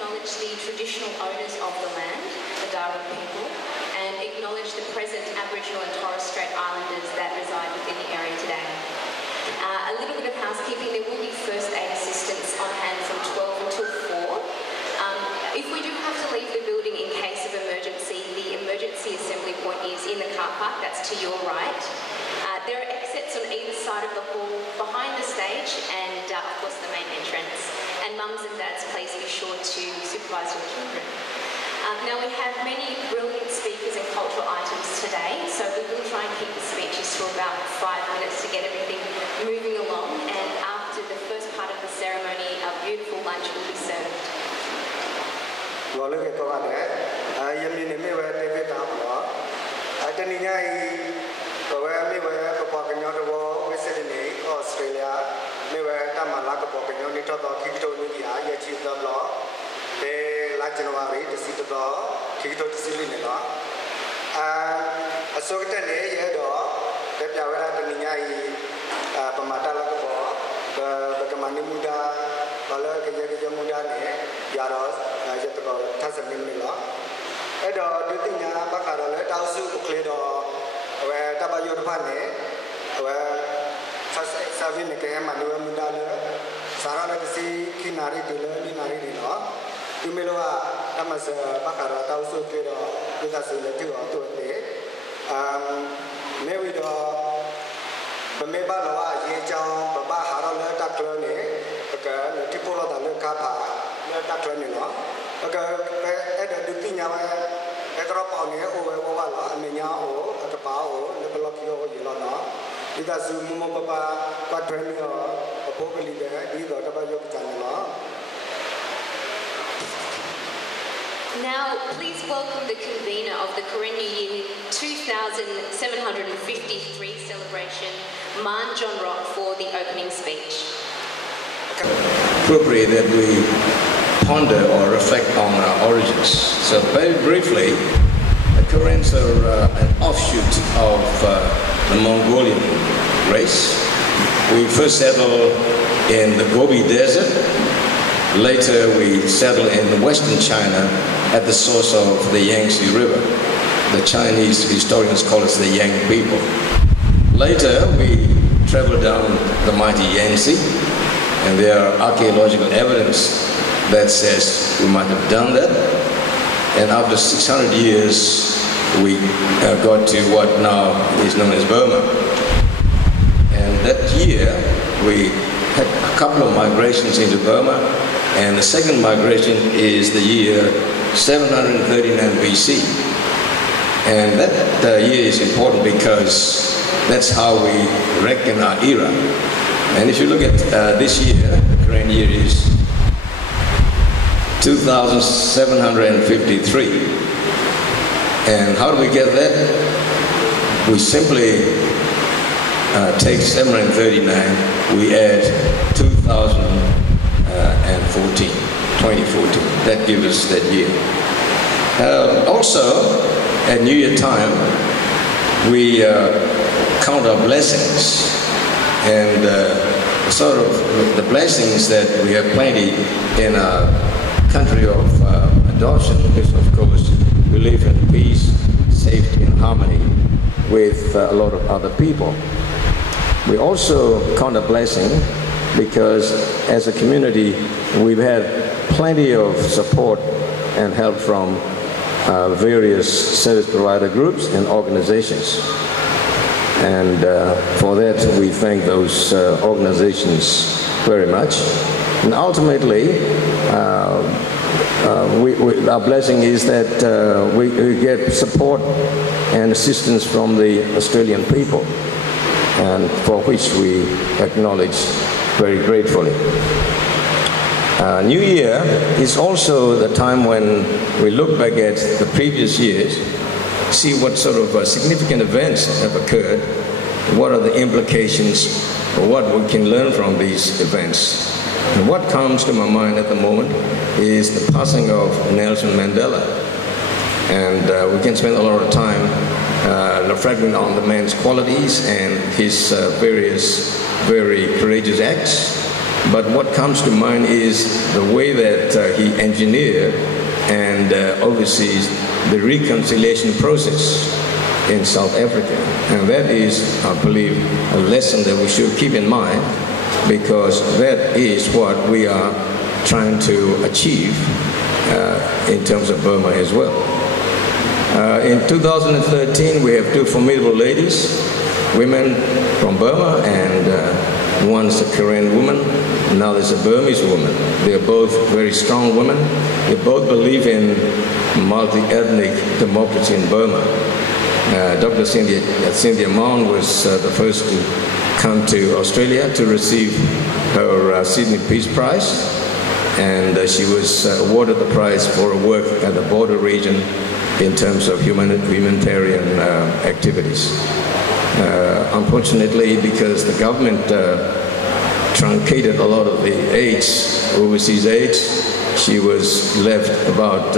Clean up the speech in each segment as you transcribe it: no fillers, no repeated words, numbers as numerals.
acknowledge the traditional owners of the land, the Darug people, and acknowledge the present Aboriginal and Torres Strait Islanders that reside within the area today. A little bit of housekeeping, there will be first aid assistance on hand from 12 until 4. If we do have to leave the building in case of emergency, the emergency assembly point is in the car park, that's to your right. There are exits on either side of the hall behind the stage and of course the main entrance. And mums and dads, please be sure to supervise your children. Now we have many brilliant speakers and cultural items today, so we will try and keep the speeches to about 5 minutes to get everything moving along, and after the first part of the ceremony, a beautiful lunch will be served. January to see the law, Kito to see the law. A certain day, the Piavera Ninai, Pamatala, the Kamani Muda, Bala, Mudane, Yaros, Jatago, Tassamilla. Edo, do you think Bakara let us to clear where Tabayo Pane, where Savin came and Mudana, Sarah to see Kinari to learn in Arena. You may know Tamas Bakara, Tausu, with us in the 2 or 2 a day. Maybe the Mebala, Yejang, Baba, Harala, Taklone, the Tipola, the Kapa, the Taklanino. Okay, at the Dutina, a drop on here, over Minyao, at the Pao, the Pelokio, Yolana. It has Mumba, Quatrenio, a Populi there, either Tabayo Canela. Now, please welcome the convener of the Karen New Year 2753 celebration, Man John Rock, for the opening speech. Appropriate that we ponder or reflect on our origins. So very briefly, the Karens are an offshoot of the Mongolian race. We first settled in the Gobi Desert. Later, we settled in western China at the source of the Yangtze River. The Chinese historians call us the Yang people. Later, we traveled down the mighty Yangtze, and there are archaeological evidence that says we might have done that. And after 600 years, we got to what now is known as Burma. And that year, we had a couple of migrations into Burma, and the second migration is the year 739 BC. And that year is important because that's how we reckon our era. And if you look at this year, the Korean year is 2753. And how do we get that? We simply take 739, we add 2014. That gives us that year. Also, at New Year time, we count our blessings, and sort of the blessings that we have plenty in our country of adoption is, of course, we live in peace, safety, and harmony with a lot of other people. We also count a blessing because as a community, we've had plenty of support and help from various service provider groups and organizations. And for that, we thank those organizations very much. And ultimately, our blessing is that we get support and assistance from the Australian people, and for which we acknowledge very gratefully. New Year is also the time when we look back at the previous years, see what sort of significant events have occurred, what are the implications, or what we can learn from these events. And what comes to my mind at the moment is the passing of Nelson Mandela. And we can spend a lot of time reflecting on the man's qualities and his various very courageous acts. But what comes to mind is the way that he engineered and oversees the reconciliation process in South Africa. And that is, I believe, a lesson that we should keep in mind, because that is what we are trying to achieve in terms of Burma as well. In 2013, we have two formidable ladies, women from Burma, and one's a Korean woman, now there's a Burmese woman. They're both very strong women. They both believe in multi-ethnic democracy in Burma. Dr. Cynthia Maung was the first to come to Australia to receive her Sydney Peace Prize, and she was awarded the prize for her work at the border region in terms of humanitarian activities. Unfortunately, because the government truncated a lot of the aids, overseas aids, she was left about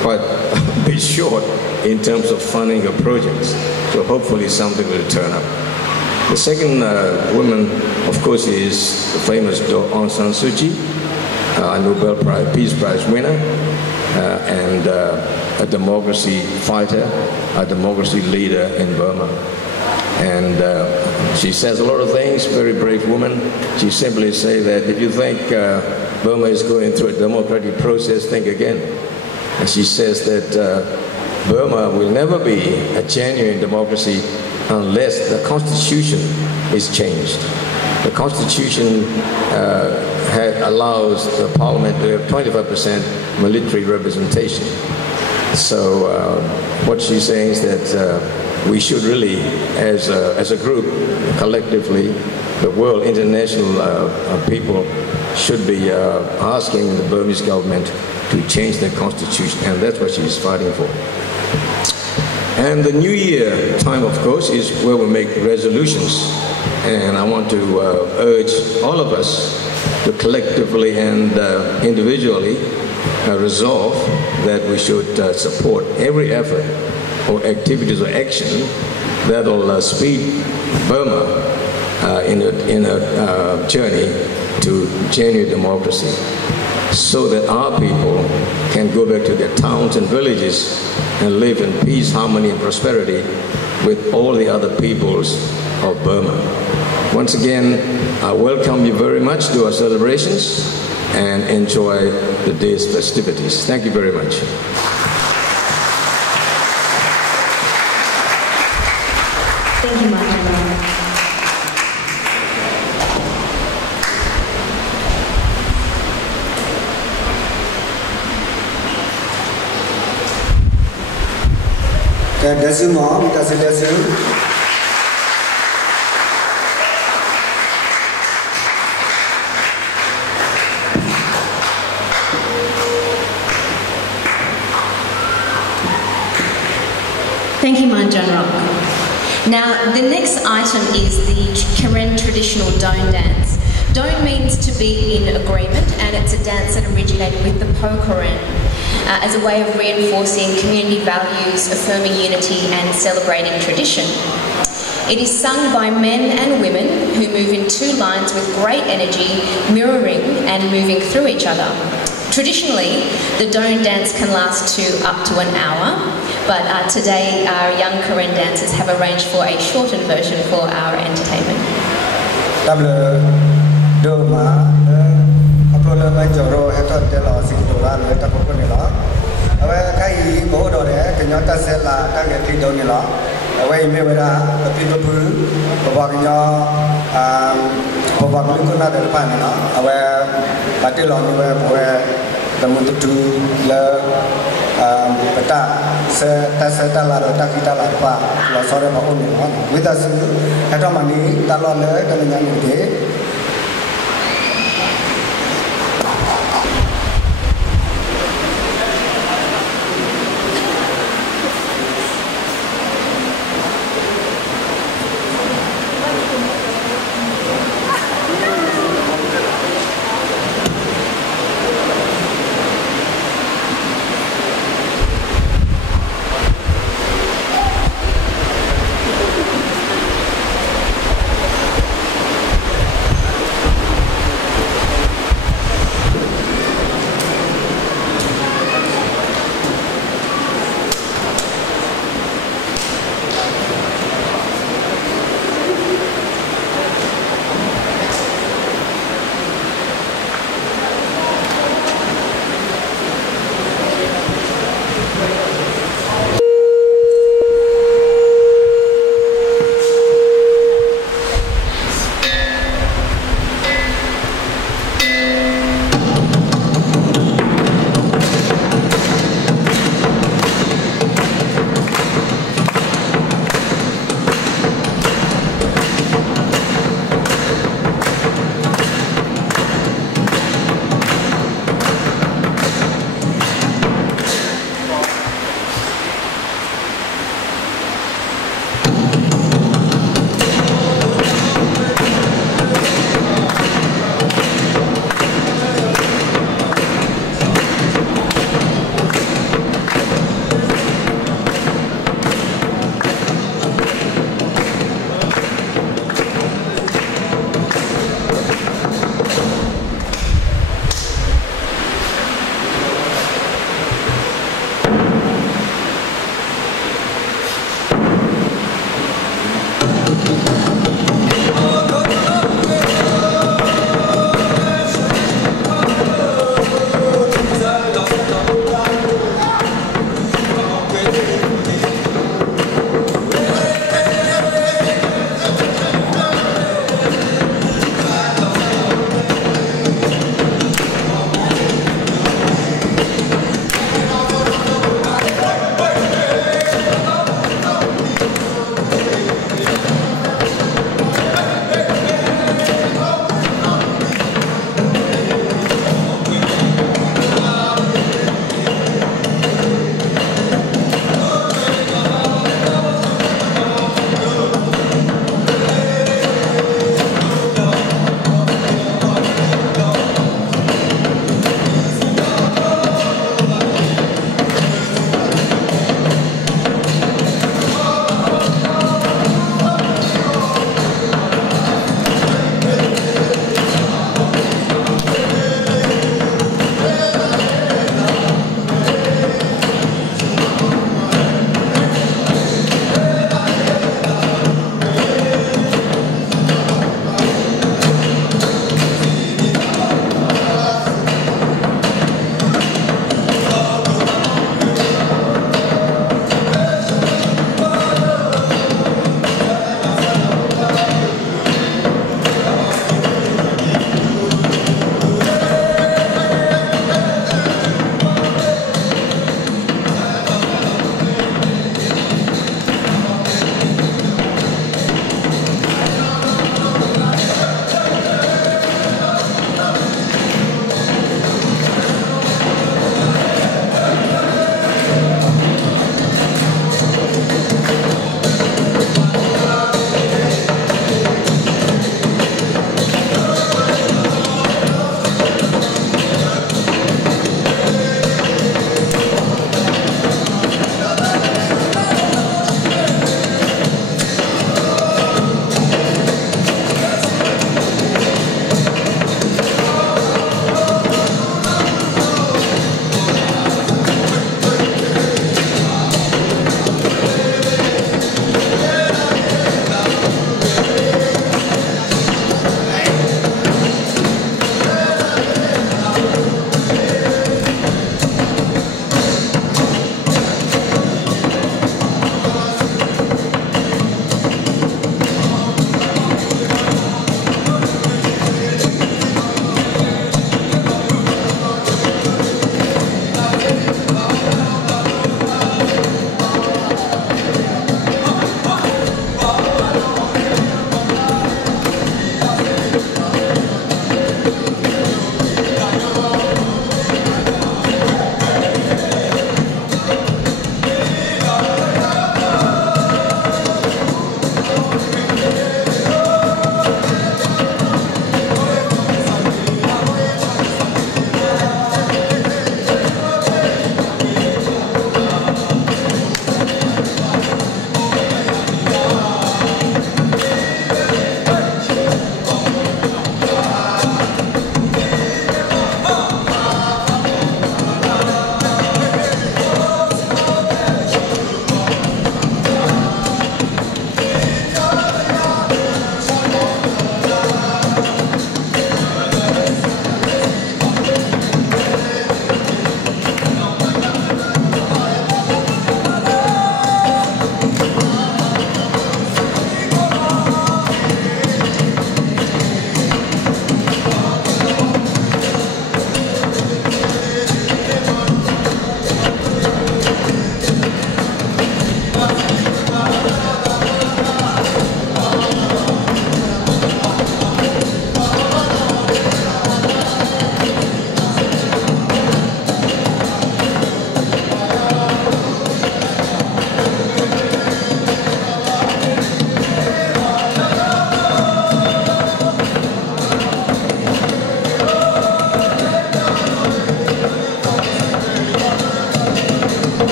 quite a bit short in terms of funding her projects. So hopefully something will turn up. The second woman, of course, is the famous Aung San Suu Kyi, a Nobel Peace Prize winner, and a democracy fighter, a democracy leader in Burma. And she says a lot of things, very brave woman. She simply says that if you think Burma is going through a democratic process, think again. And she says that Burma will never be a genuine democracy unless the constitution is changed. The constitution allows the parliament to have 25% military representation. So what she's saying is that we should really, as a group, collectively, the world, international people should be asking the Burmese government to change their constitution, and that's what she's fighting for. And the New Year time, of course, is where we make resolutions. And I want to urge all of us to collectively and individually resolve that we should support every effort or activities or action that will speed Burma in a journey to genuine democracy, so that our people can go back to their towns and villages and live in peace, harmony, and prosperity with all the other peoples of Burma. Once again, I welcome you very much to our celebrations and enjoy the day's festivities. Thank you very much. Thank you, Martin. Thank you, Manjanrok. Now, the next item is the Karen traditional Don dance. Don means to be in agreement, and it's a dance that originated with the Po Karen as a way of reinforcing community values, affirming unity, and celebrating tradition. It is sung by men and women who move in two lines with great energy, mirroring and moving through each other. Traditionally, the Don dance can last up to an hour, but today our young Karen dancers have arranged for a shortened version for our entertainment.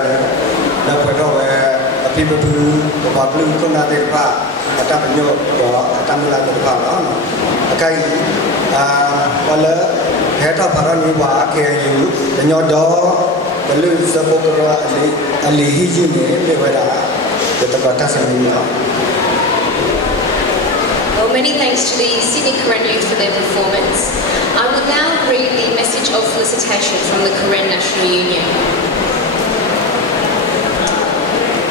le na pwe do we people who ba blue ko na de ba ata nyo do ata mula de ba no akai wala he ta para ni wa ke yu de nyo do de lu sa ko ko ali hi ji ne le wa da de ta ta sa ni no. Well, many thanks to the Sydney Karen Youth for their performance. I will now read the message of felicitation from the Karen National Union.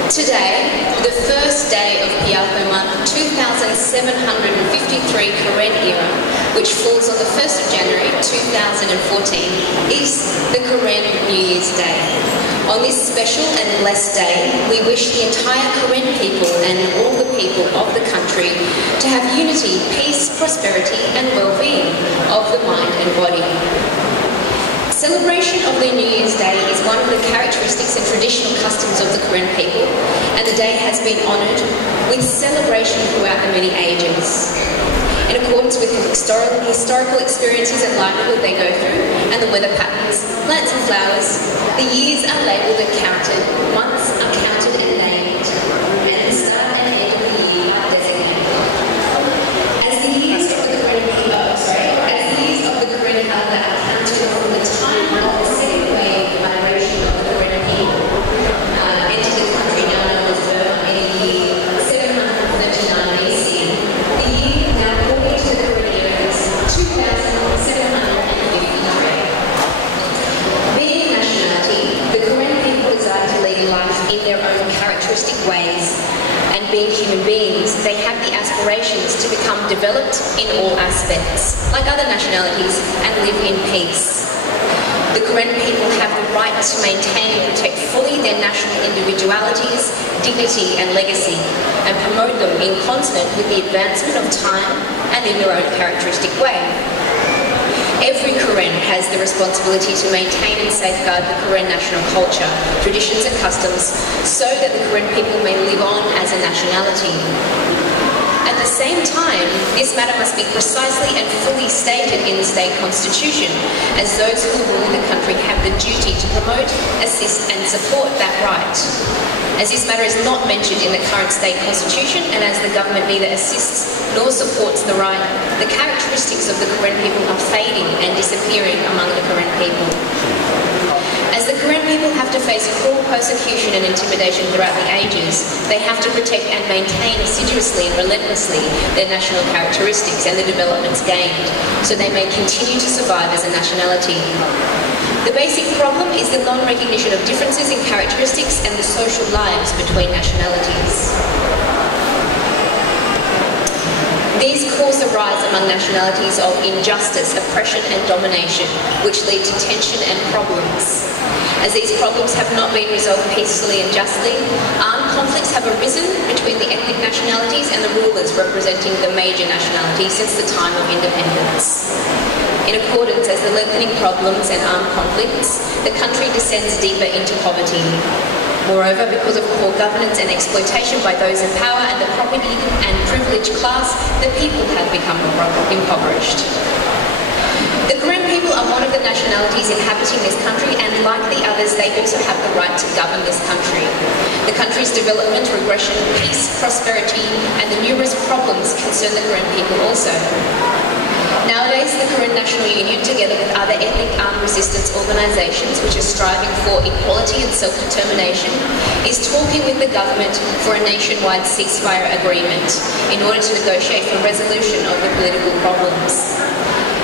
Today, the first day of Piako month 2753 Karen era, which falls on the 1st of January 2014, is the Karen New Year's Day. On this special and blessed day, we wish the entire Karen people and all the people of the country to have unity, peace, prosperity and well-being of the mind and body. Celebration of their New Year's Day is one of the characteristics and traditional customs of the Karen people, and the day has been honoured with celebration throughout the many ages. In accordance with historical experiences and livelihood they go through, and the weather patterns, plants and flowers, the years are labelled and counted, months are counted and named, and the start and end of the year are designated. As the years of the Karen calendar are counted from the time of the second wave of migration of the Karen people entered the country now known as Burma in the year 739 BC, the year now according to the Karen era is 2753. Being nationality, the Karen people desire to lead life in their own characteristic ways, and being human beings, they have the aspirations to become developed in all aspects, like other nationalities, and live in peace. The Karen people have the right to maintain and protect fully their national individualities, dignity and legacy, and promote them in consonant with the advancement of time and in their own characteristic way. Every Karen has the responsibility to maintain and safeguard the Karen national culture, traditions and customs so that the Karen people may live on as a nationality. At the same time, this matter must be precisely and fully stated in the state constitution, as those who rule in the country have the duty to promote, assist and support that right. As this matter is not mentioned in the current state constitution, and as the government neither assists nor supports the right, the characteristics of the Karen people are fading and disappearing among the Karen people. As the Karen people have to face cruel persecution and intimidation throughout the ages, they have to protect and maintain assiduously and relentlessly their national characteristics and the developments gained, so they may continue to survive as a nationality. The basic problem is the non-recognition of differences in characteristics and the social lives between nationalities. These cause the rise among nationalities of injustice, oppression and domination, which lead to tension and problems. As these problems have not been resolved peacefully and justly, armed conflicts have arisen between the ethnic nationalities and the rulers representing the major nationalities since the time of independence. In accordance as the lengthening problems and armed conflicts, the country descends deeper into poverty. Moreover, because of poor governance and exploitation by those in power and the property and privileged class, the people have become impoverished. The Karen people are one of the nationalities inhabiting this country, and like the others, they also have the right to govern this country. The country's development, regression, peace, prosperity, and the numerous problems concern the Karen people also. Nowadays, the Karen National Union, together with other ethnic armed resistance organisations which are striving for equality and self-determination, is talking with the government for a nationwide ceasefire agreement in order to negotiate for resolution of the political problems.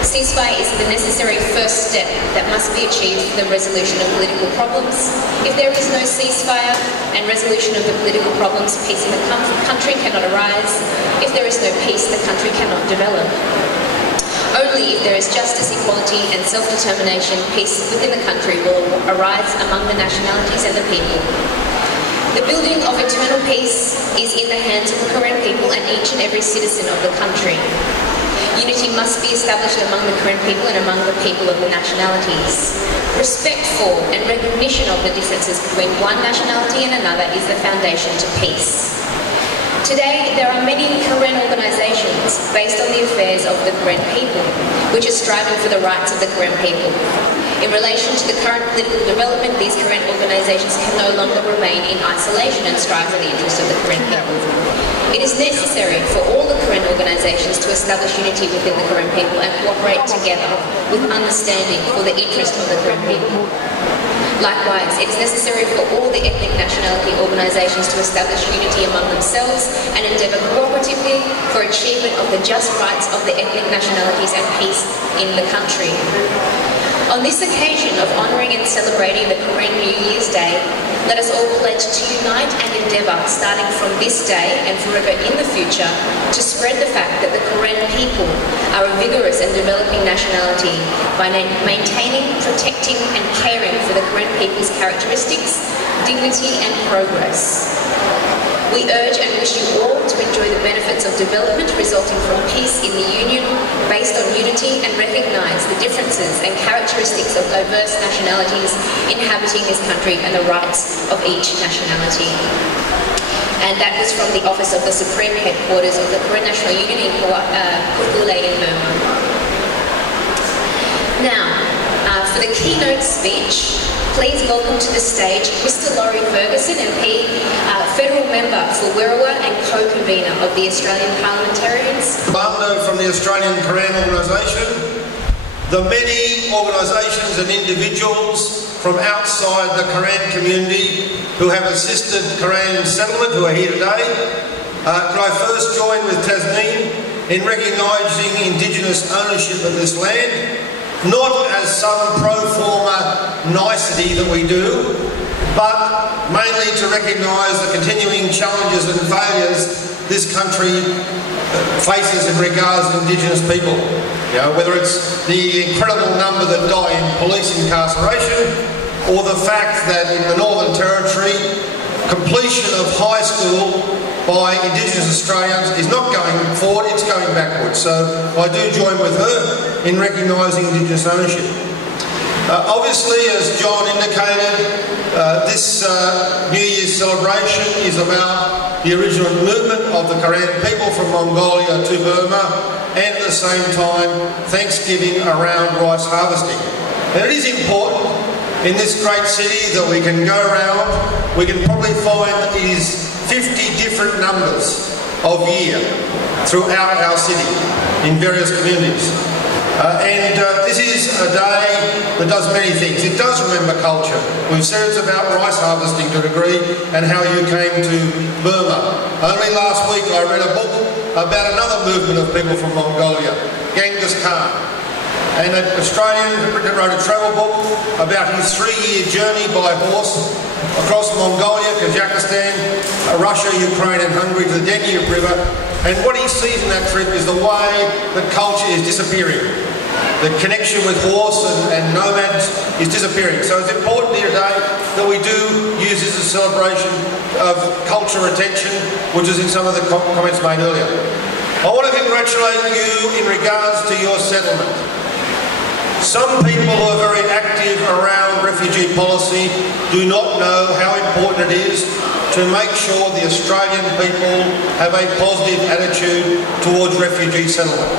Ceasefire is the necessary first step that must be achieved for the resolution of political problems. If there is no ceasefire and resolution of the political problems, peace in the country cannot arise. If there is no peace, the country cannot develop. Only if there is justice, equality and self-determination, peace within the country will arise among the nationalities and the people. The building of eternal peace is in the hands of the Karen people and each and every citizen of the country. Unity must be established among the Karen people and among the people of the nationalities. Respect for and recognition of the differences between one nationality and another is the foundation to peace. Today, there are many Karen organisations based on the affairs of the Karen people, which are striving for the rights of the Karen people. In relation to the current political development, these Karen organisations can no longer remain in isolation and strive for the interests of the Karen people. It is necessary for all the Karen organisations to establish unity within the Karen people and cooperate together with understanding for the interest of the Karen people. Likewise, it is necessary for all the ethnic nationality organisations to establish unity among themselves and endeavour cooperatively for achievement of the just rights of the ethnic nationalities and peace in the country. On this occasion of honouring and celebrating the Karen New Year's Day, let us all pledge to unite and endeavour, starting from this day and forever in the future, to spread the fact that the Karen people are a vigorous and developing nationality by maintaining, protecting and caring for the Karen people's characteristics, dignity and progress. We urge and wish you all to enjoy the benefits of development resulting from peace in the Union based on unity and recognise the differences and characteristics of diverse nationalities inhabiting this country and the rights of each nationality. And that was from the Office of the Supreme Headquarters of the Karen National Union in Kukule in Burma. Now, for the keynote speech, please welcome to the stage Mr. Laurie Ferguson, MP, Federal Member for Werriwa and Co-Convener of the Australian Parliamentarians. Bando from the Australian Karen Organisation, the many organisations and individuals from outside the Karen community who have assisted Karen settlement who are here today. Could I first join with Tasneem in recognising Indigenous ownership of this land, not as some pro forma nicety that we do, but mainly to recognise the continuing challenges and failures this country faces in regards to Indigenous people. You know, whether it's the incredible number that die in police incarceration, or the fact that in the Northern Territory, completion of high school by Indigenous Australians is not going forward, it's going backwards. So I do join with her in recognising Indigenous ownership. Obviously, as John indicated, this New Year's celebration is about the original movement of the Karen people from Mongolia to Burma, and at the same time, Thanksgiving around rice harvesting. And it is important in this great city that we can go around, we can probably find is 50 different numbers of year throughout our city in various communities. This is a day that does many things. It does remember culture. We've said it's about rice harvesting to a degree and how you came to Burma. Only last week I read a book about another movement of people from Mongolia, Genghis Khan. And an Australian wrote a travel book about his 3-year journey by horse across Mongolia, Kazakhstan, Russia, Ukraine and Hungary to the Danube River. And what he sees in that trip is the way that culture is disappearing. The connection with horse and nomads is disappearing. So it's important here today that we do use this as a celebration of culture retention, which is in some of the comments made earlier. I want to congratulate you in regards to your settlement. Some people who are very active around refugee policy do not know how important it is to make sure the Australian people have a positive attitude towards refugee settlement.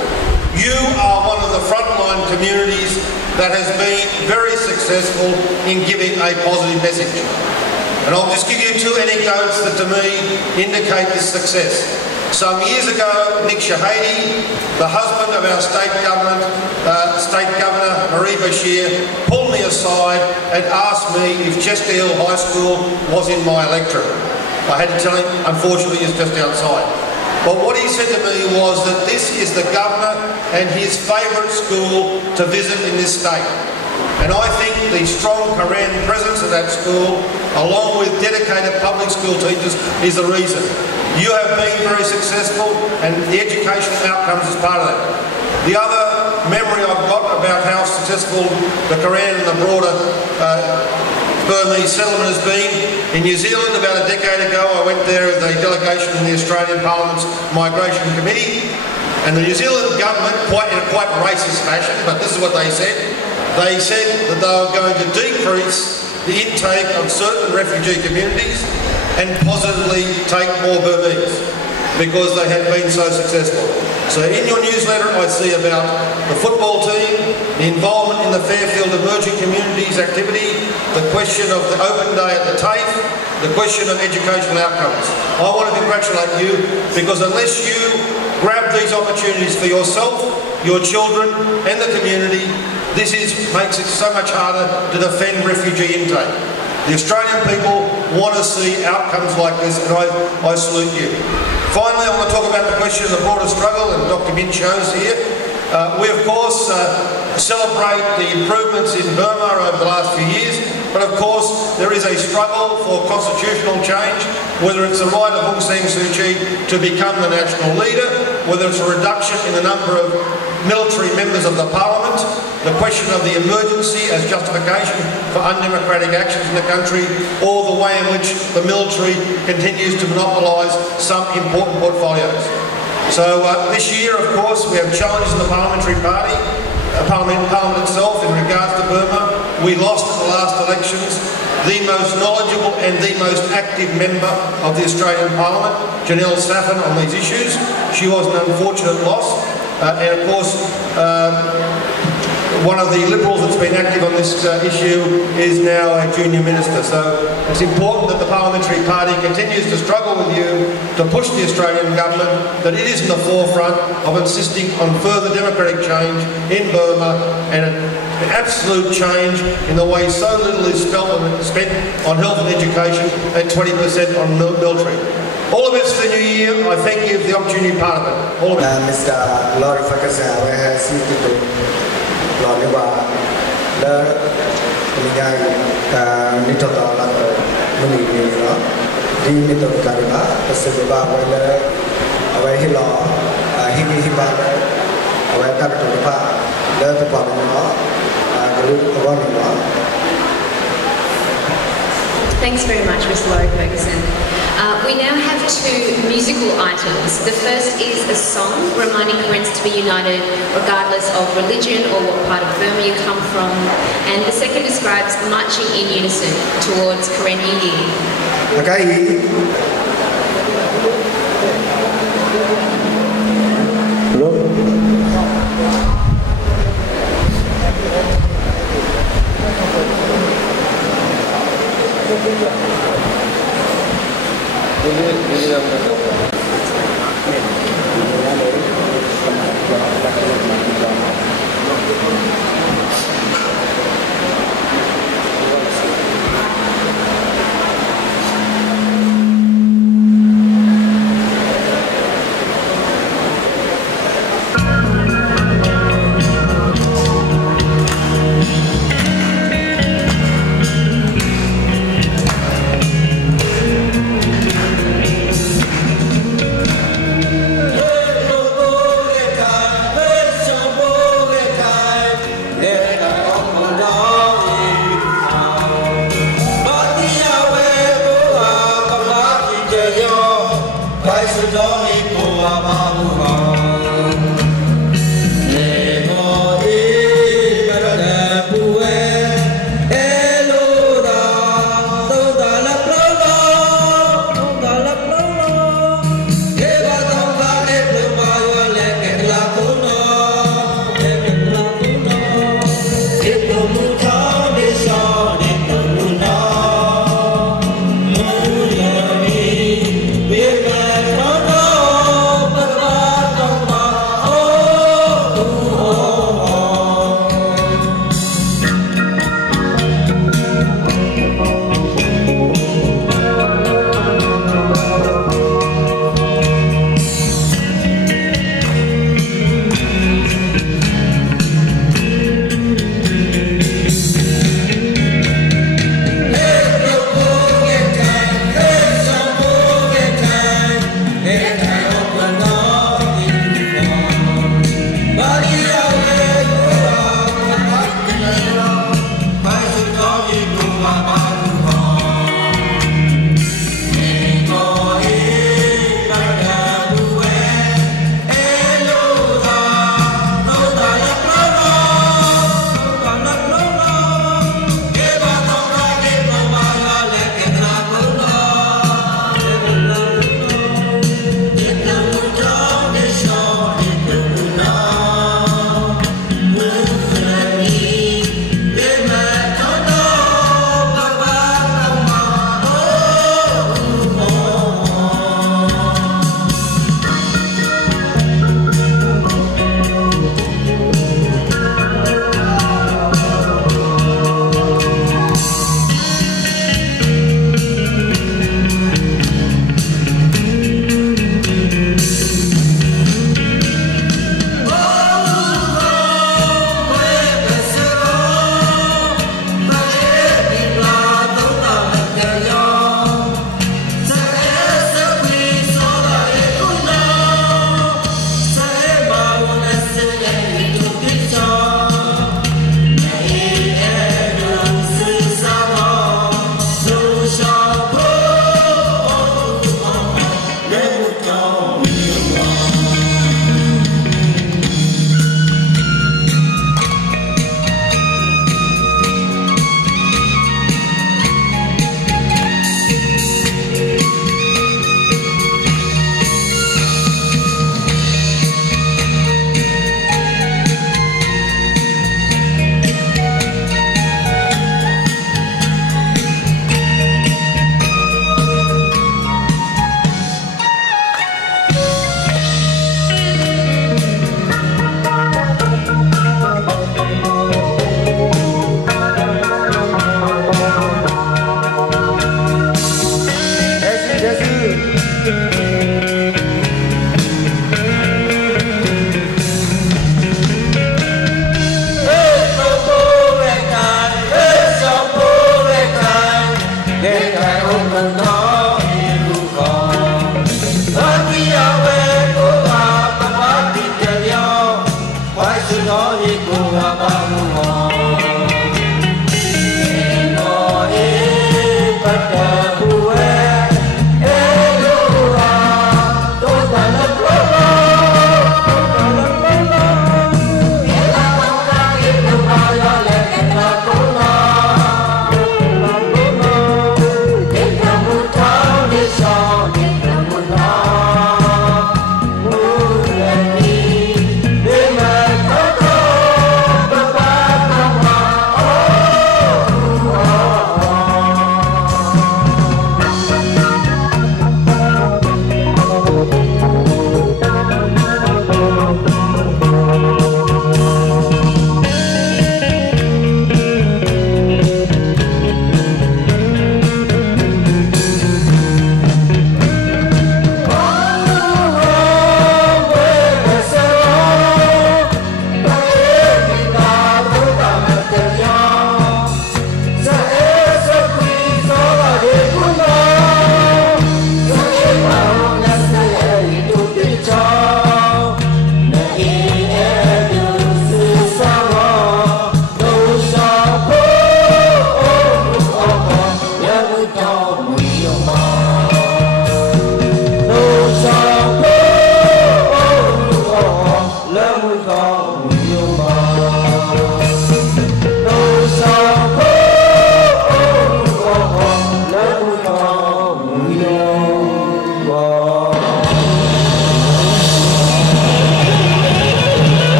You are one of the frontline communities that has been very successful in giving a positive message. And I'll just give you 2 anecdotes that to me indicate this success. Some years ago, Nick Shahady, the husband of our state government, State Governor Marie Bashir, pulled me aside and asked me if Chester Hill High School was in my electorate. I had to tell him, unfortunately, it's just outside. But what he said to me was that this is the Governor and his favourite school to visit in this state. And I think the strong Karen presence of that school, along with dedicated public school teachers, is the reason. You have been very successful and the educational outcomes is part of that. The other memory I've got about how successful the Karen and the broader Burmese settlement has been, in New Zealand about a decade ago I went there with a delegation in the Australian Parliament's Migration Committee, and the New Zealand government, in a quite racist fashion, but this is what they said that they were going to decrease the intake of certain refugee communities and positively take more Burmese. because they have been so successful. So in your newsletter I see about the football team, the involvement in the Fairfield Emerging Communities activity, the question of the open day at the TAFE, the question of educational outcomes. I want to congratulate you because unless you grab these opportunities for yourself, your children and the community, this makes it so much harder to defend refugee intake. The Australian people want to see outcomes like this, and I salute you. Finally, I want to talk about the question of the border struggle, and Dr. Min shows here. We, of course, celebrate the improvements in Burma over the last few years, but of course there is a struggle for constitutional change, whether it's the right of Aung San Suu Kyi to become the national leader, whether it's a reduction in the number of military members of the parliament, the question of the emergency as justification for undemocratic actions in the country, or the way in which the military continues to monopolise some important portfolios. So this year, of course, we have challenges in the parliamentary party, Parliament itself in regards to Burma. We lost at the last elections the most knowledgeable and the most active member of the Australian Parliament, Janelle Saffin, on these issues. She was an unfortunate loss, and of course one of the Liberals that's been active on this issue is now a junior minister. So it's important that the parliamentary party continues to struggle with you to push the Australian government that it is in the forefront of insisting on further democratic change in Burma and an absolute change in the way so little is spent on health and education and 20% on military. All of it's for the new year. I thank you for the opportunity to be part of it. All of it. Mr. Lord Ferguson, I have seen you. Lord, you are the little dollar, money, the little cariba, the silver, away Hilo, Hiba, away capital, the problem, Thanks very much, Mr. Laurie Ferguson. We now have two musical items. The first is a song reminding Karens to be united regardless of religion or what part of Burma you come from. And the second describes marching in unison towards Karen New Year. Okay.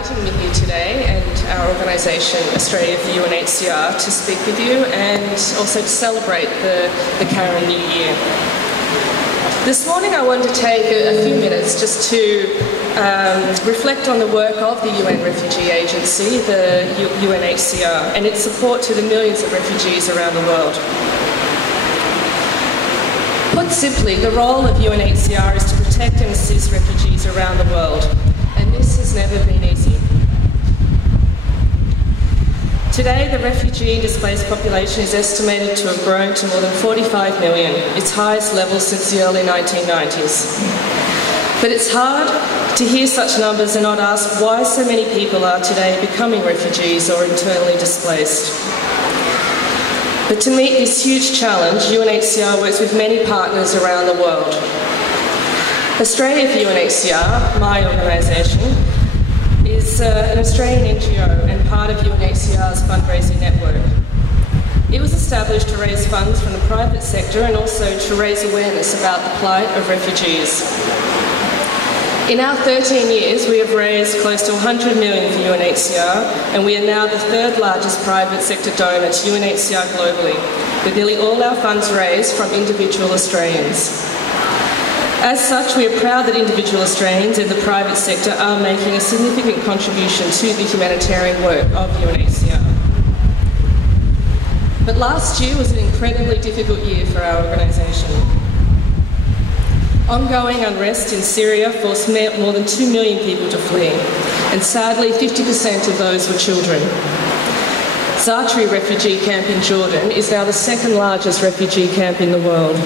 inviting me here today and our organisation, Australia for UNHCR, to speak with you and also to celebrate the Karen New Year. This morning I wanted to take a few minutes just to reflect on the work of the UN Refugee Agency, the UNHCR, and its support to the millions of refugees around the world. Put simply, the role of UNHCR is to protect and assist refugees around the world, and this has never been easy. Today, the refugee and displaced population is estimated to have grown to more than 45 million, its highest level since the early 1990s. But it's hard to hear such numbers and not ask why so many people are today becoming refugees or internally displaced. But to meet this huge challenge, UNHCR works with many partners around the world. Australia for UNHCR, my organisation, is an Australian NGO and part of UNHCR's fundraising network. It was established to raise funds from the private sector and also to raise awareness about the plight of refugees. In our 13 years, we have raised close to 100 million for UNHCR, and we are now the third largest private sector donor to UNHCR globally, with nearly all our funds raised from individual Australians. As such, we are proud that individual Australians in the private sector are making a significant contribution to the humanitarian work of UNHCR. But last year was an incredibly difficult year for our organisation. Ongoing unrest in Syria forced more than 2 million people to flee, and sadly 50% of those were children. Zatari refugee camp in Jordan is now the second largest refugee camp in the world.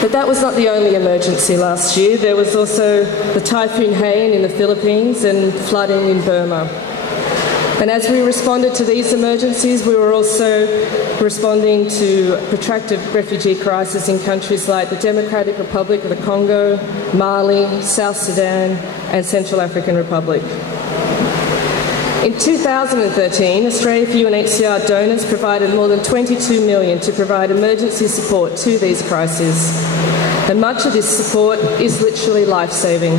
But that was not the only emergency last year. There was also the Typhoon Haiyan in the Philippines and flooding in Burma. And as we responded to these emergencies, we were also responding to protracted refugee crises in countries like the Democratic Republic of the Congo, Mali, South Sudan, and Central African Republic. In 2013, Australia for UNHCR donors provided more than 22 million to provide emergency support to these crises. And much of this support is literally life-saving,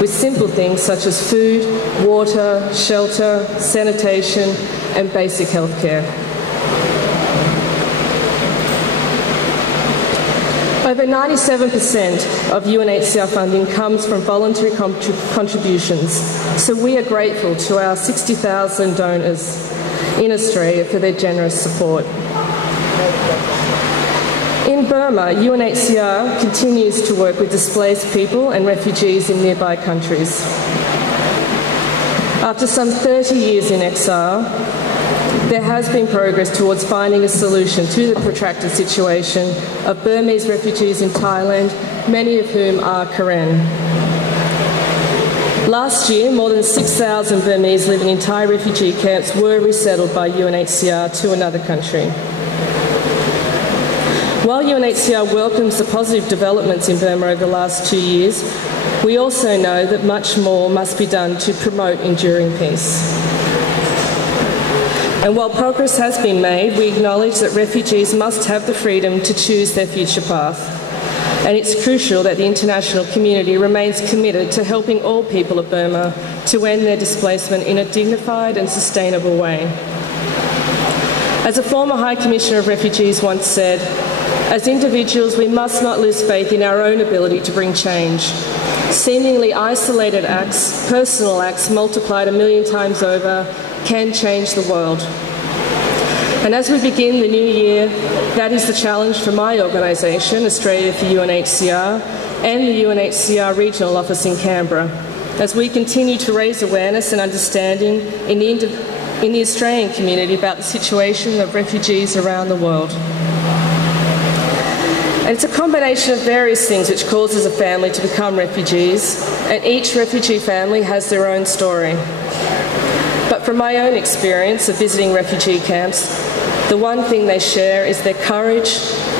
with simple things such as food, water, shelter, sanitation, and basic health care. Over 97% of UNHCR funding comes from voluntary contributions, so we are grateful to our 60,000 donors in Australia for their generous support. In Burma, UNHCR continues to work with displaced people and refugees in nearby countries. After some 30 years in exile, there has been progress towards finding a solution to the protracted situation of Burmese refugees in Thailand, many of whom are Karen. Last year, more than 6,000 Burmese living in Thai refugee camps were resettled by UNHCR to another country. While UNHCR welcomes the positive developments in Burma over the last 2 years, we also know that much more must be done to promote enduring peace. And while progress has been made, we acknowledge that refugees must have the freedom to choose their future path. And it's crucial that the international community remains committed to helping all people of Burma to end their displacement in a dignified and sustainable way. As a former High Commissioner of Refugees once said, as individuals, we must not lose faith in our own ability to bring change. Seemingly isolated acts, personal acts multiplied 1 million times over, can change the world. And as we begin the new year, that is the challenge for my organisation, Australia for UNHCR, and the UNHCR Regional Office in Canberra, as we continue to raise awareness and understanding in the Australian community about the situation of refugees around the world. And it's a combination of various things which causes a family to become refugees, and each refugee family has their own story. But from my own experience of visiting refugee camps, the one thing they share is their courage,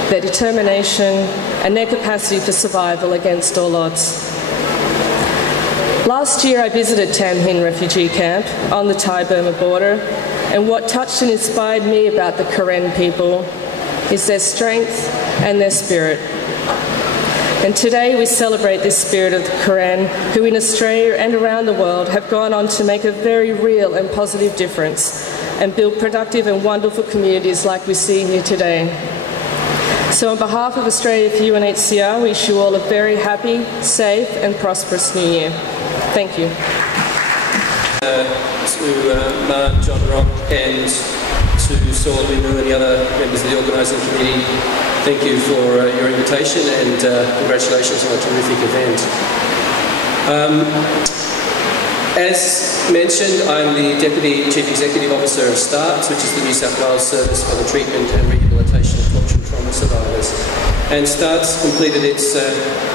their determination, and their capacity for survival against all odds. Last year I visited Tam Hin refugee camp on the Thai-Burma border, and what touched and inspired me about the Karen people is their strength and their spirit. And today we celebrate this spirit of the Quran, who in Australia and around the world have gone on to make a very real and positive difference and build productive and wonderful communities like we see here today. So on behalf of Australia for UNHCR, we wish you all a very happy, safe and prosperous New Year. Thank you. To Mark, John Rock and to Saul Limu and the other members of the organising committee, thank you for your invitation and congratulations on a terrific event. As mentioned, I'm the Deputy Chief Executive Officer of STARTS, which is the New South Wales Service for the Treatment and Rehabilitation of Torture and Trauma Survivors. And STARTS completed its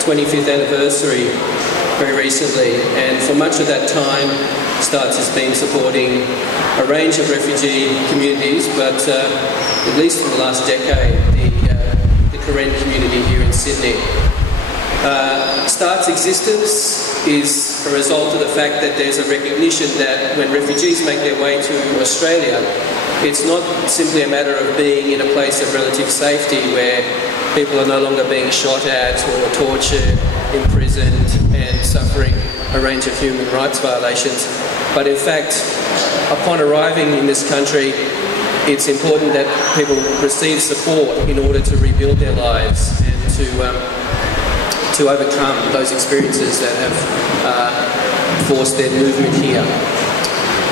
25th anniversary very recently, and for much of that time STARTS has been supporting a range of refugee communities, but at least for the last decade, the Karen community here in Sydney. START's existence is a result of the fact that there's a recognition that when refugees make their way to Australia, it's not simply a matter of being in a place of relative safety where people are no longer being shot at or tortured, imprisoned and suffering a range of human rights violations. But in fact, upon arriving in this country, it's important that people receive support in order to rebuild their lives and to overcome those experiences that have forced their movement here.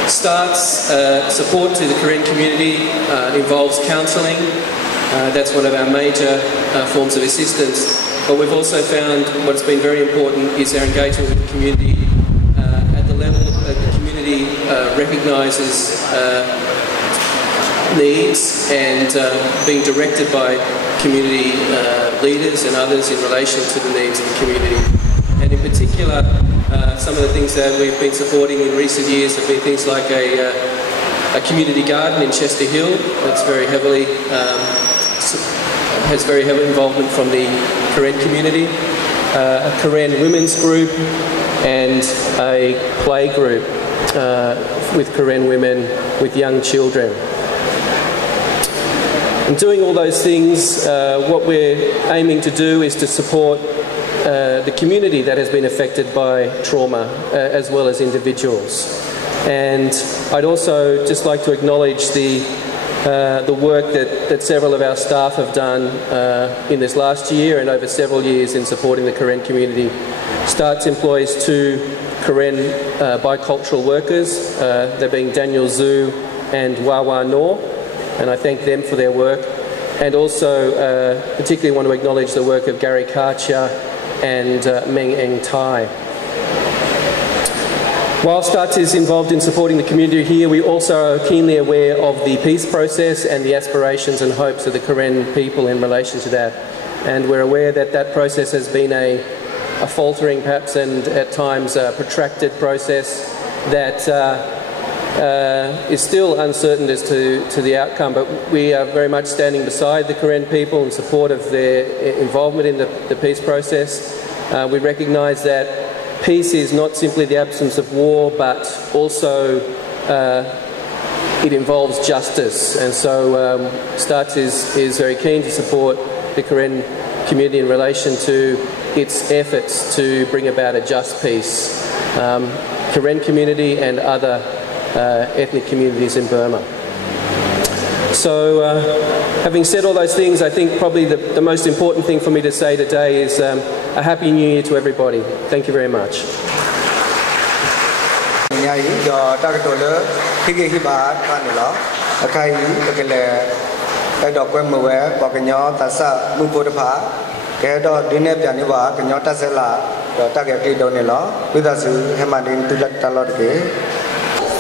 START's support to the Karen community involves counselling. That's one of our major forms of assistance. But we've also found what's been very important is our engagement with the community at the level that the community recognises needs and being directed by community leaders and others in relation to the needs of the community. And in particular, some of the things that we've been supporting in recent years have been things like a community garden in Chester Hill that's very heavily has very heavy involvement from the Karen community, a Karen women's group and a play group with Karen women with young children. In doing all those things, what we're aiming to do is to support the community that has been affected by trauma as well as individuals. And I'd also just like to acknowledge the work that several of our staff have done in this last year and over several years in supporting the Karen community. STARTS employs 2 Karen bicultural workers, they're being Daniel Zhu and Wawa Noor, and I thank them for their work. And also particularly want to acknowledge the work of Gary Karcher and Meng Eng Tai. While STARTS is involved in supporting the community here, we also are keenly aware of the peace process and the aspirations and hopes of the Karen people in relation to that. And we're aware that that process has been a faltering perhaps and at times a protracted process that is still uncertain as to the outcome, but we are very much standing beside the Karen people in support of their involvement in the peace process. We recognise that peace is not simply the absence of war, but also it involves justice. And so STARTS is very keen to support the Karen community in relation to its efforts to bring about a just peace. Karen community and other ethnic communities in Burma. So having said all those things, I think probably the most important thing for me to say today is a Happy New Year to everybody. Thank you very much.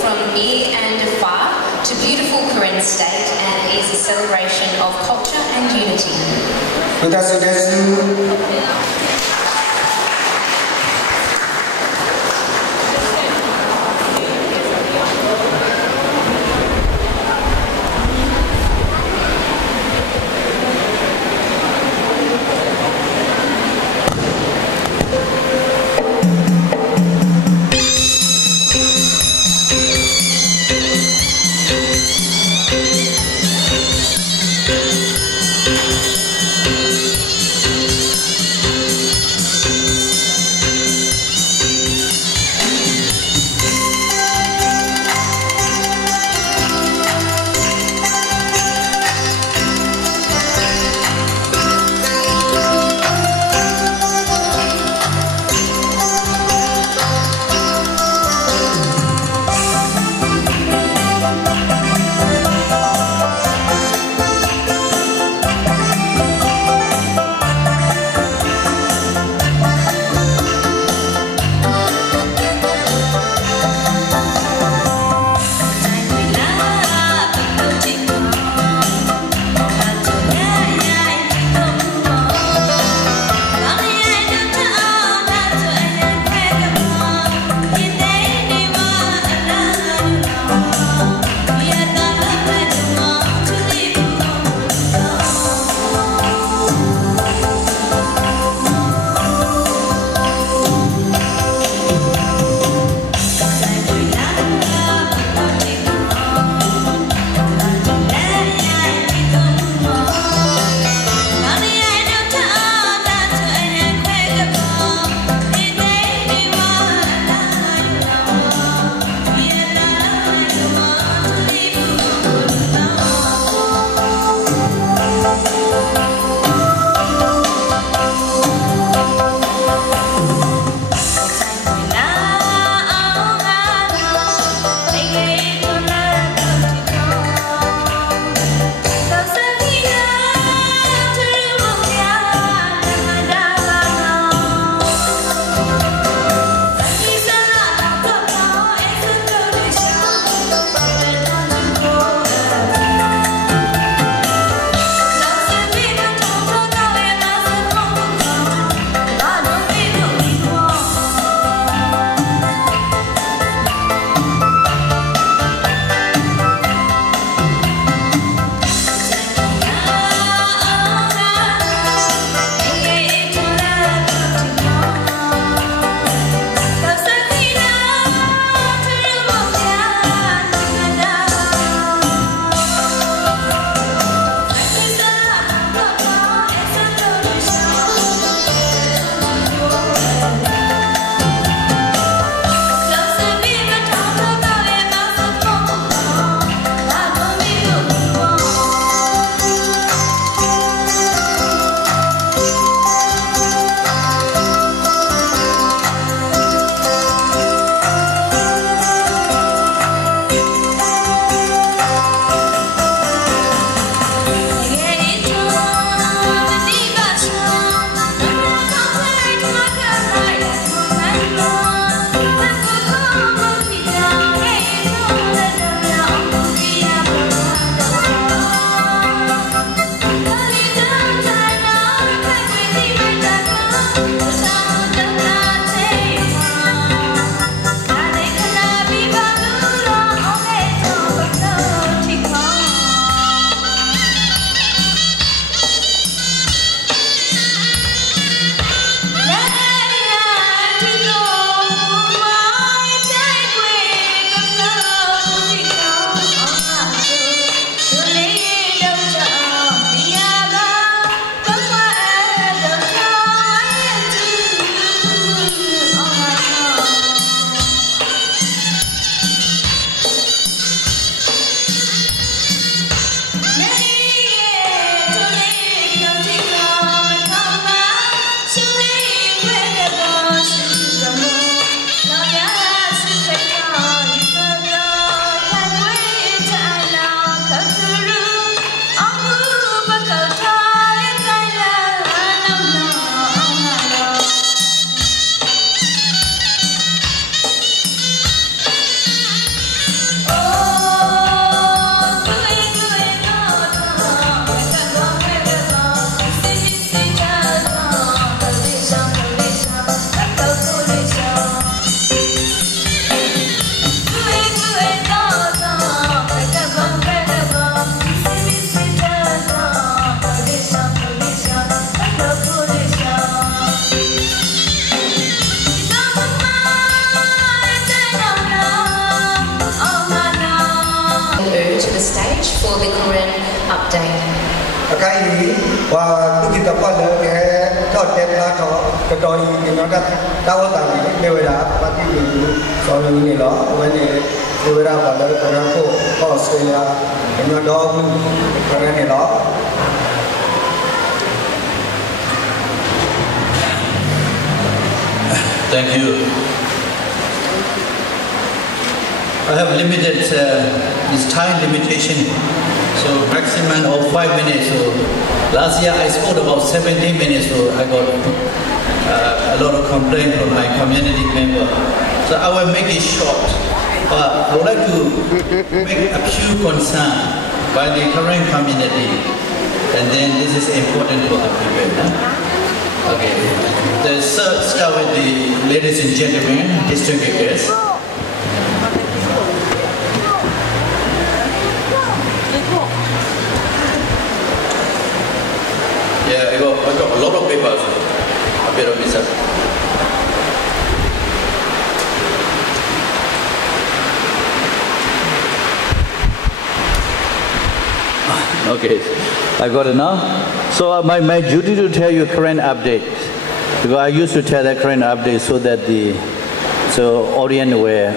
From near and far to beautiful Karen state, and is a celebration of culture and unity. for the Korean update. Cái gì và tôi tập qua được cái thọ đẹp là cái đôi thì nó đã đau tàn nhiều rồi đã bắt đi rồi những người đó với những người ra vào được cái nó có sự nó đau cái này đó. Thank you. I have limited this time limitation, so maximum of 5 minutes. So last year I spoke about 17 minutes, so I got a lot of complaints from my community member. So I will make it short. But I would like to make a few concerns by the current community, and then this is important for the people. Huh? Okay. Let's start with the ladies and gentlemen, distinguished guests. Yeah, I got a lot of papers. A bit of research. Okay, I got it now. So my duty to tell you current update. Because I used to tell the current update so that the audience were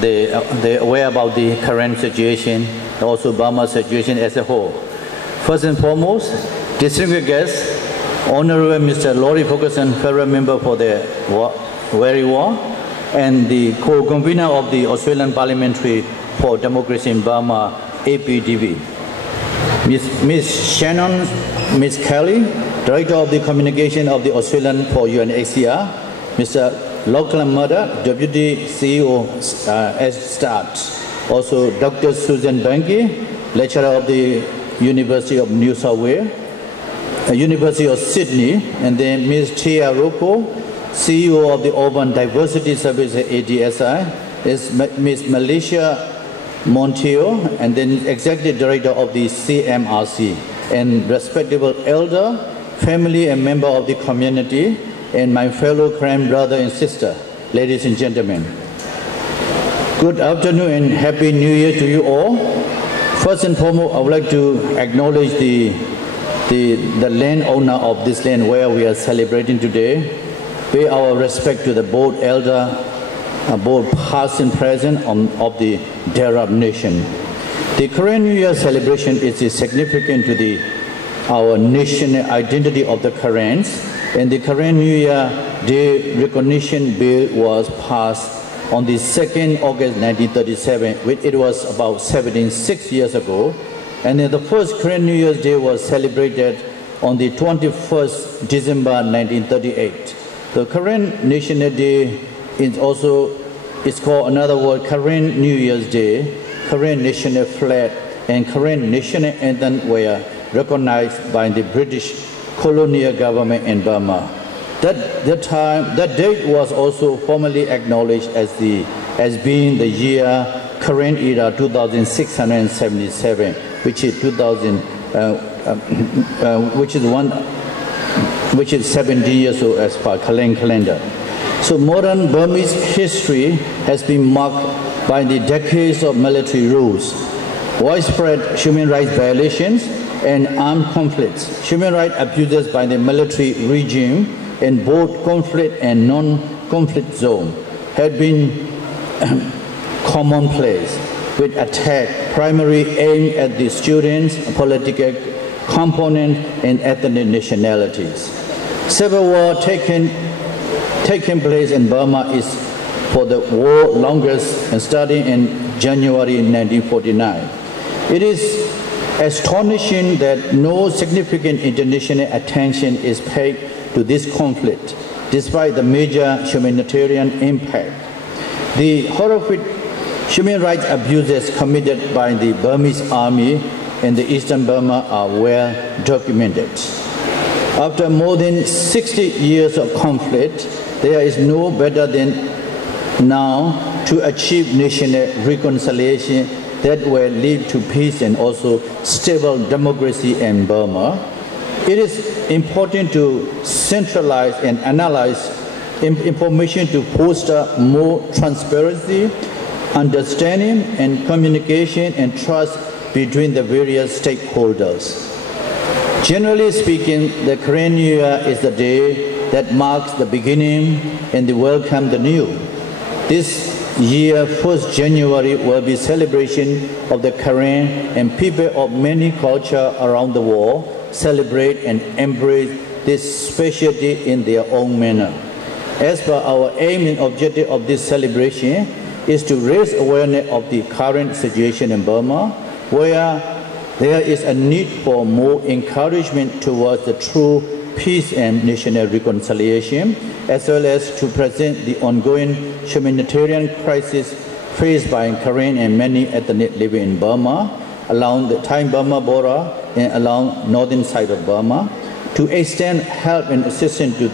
they aware about the current situation, also Burma situation as a whole. First and foremost, distinguished guests, Honorable Mr. Laurie Ferguson, federal member for the Very War, and the co-convener of the Australian Parliamentary for Democracy in Burma, APDB. Ms. Shannon, Ms. Kelly, Director of the Communication of the Australian for UNHCR, Mr. Lachlan Murdoch, Deputy CEO START, also Dr. Susan Banky, Lecturer of the University of New South Wales, University of Sydney, and then Ms. Tia Rocco, CEO of the Urban Diversity Service at ADSI, is Ms. Malaysia Montiel, and then Executive Director of the CMRC, and respectable elder, family and member of the community, and my fellow Korean brother and sister, ladies and gentlemen. Good afternoon and Happy New Year to you all. First and foremost, I would like to acknowledge the landowner of this land where we are celebrating today. Pay our respect to the both elder, both past and present of the Darab nation. The Korean New Year celebration is significant to our national identity of the Koreans, and the Korean New Year Day Recognition Bill was passed on the 2nd August 1937, it was about 76 years ago, and then the first Korean New Year's Day was celebrated on the 21st December 1938. The Korean National Day is also called another word Korean New Year's Day, Korean National Flag, and Korean National Anthem were recognized by the British colonial government in Burma. That date was also formally acknowledged as being the year Korean era 2677, which is 17 years old as per calendar. So modern Burmese history has been marked by the decades of military rules, widespread human rights violations, and armed conflicts. Human rights abuses by the military regime in both conflict and non-conflict zones had been commonplace, with attack primarily aimed at the students, political component, and ethnic nationalities. Civil war taking place in Burma is for the war longest and starting in January 1949. It is astonishing that no significant international attention is paid to this conflict, despite the major humanitarian impact. The horrific human rights abuses committed by the Burmese army in the eastern Burma are well documented. After more than 60 years of conflict, there is no better than now to achieve national reconciliation that will lead to peace and also stable democracy in Burma. It is important to centralize and analyze information to foster more transparency, understanding, and communication and trust between the various stakeholders. Generally speaking, the Korean New Year is the day that marks the beginning and the welcome the new. This year, 1st January, will be celebration of the Korean, and people of many cultures around the world celebrate and embrace this special day in their own manner. As per our aim and objective of this celebration is to raise awareness of the current situation in Burma, where there is a need for more encouragement towards the true peace and national reconciliation, as well as to present the ongoing humanitarian crisis faced by Korean and many ethnic living in Burma, along the Thai-Burma border and along northern side of Burma, to extend help and assistance to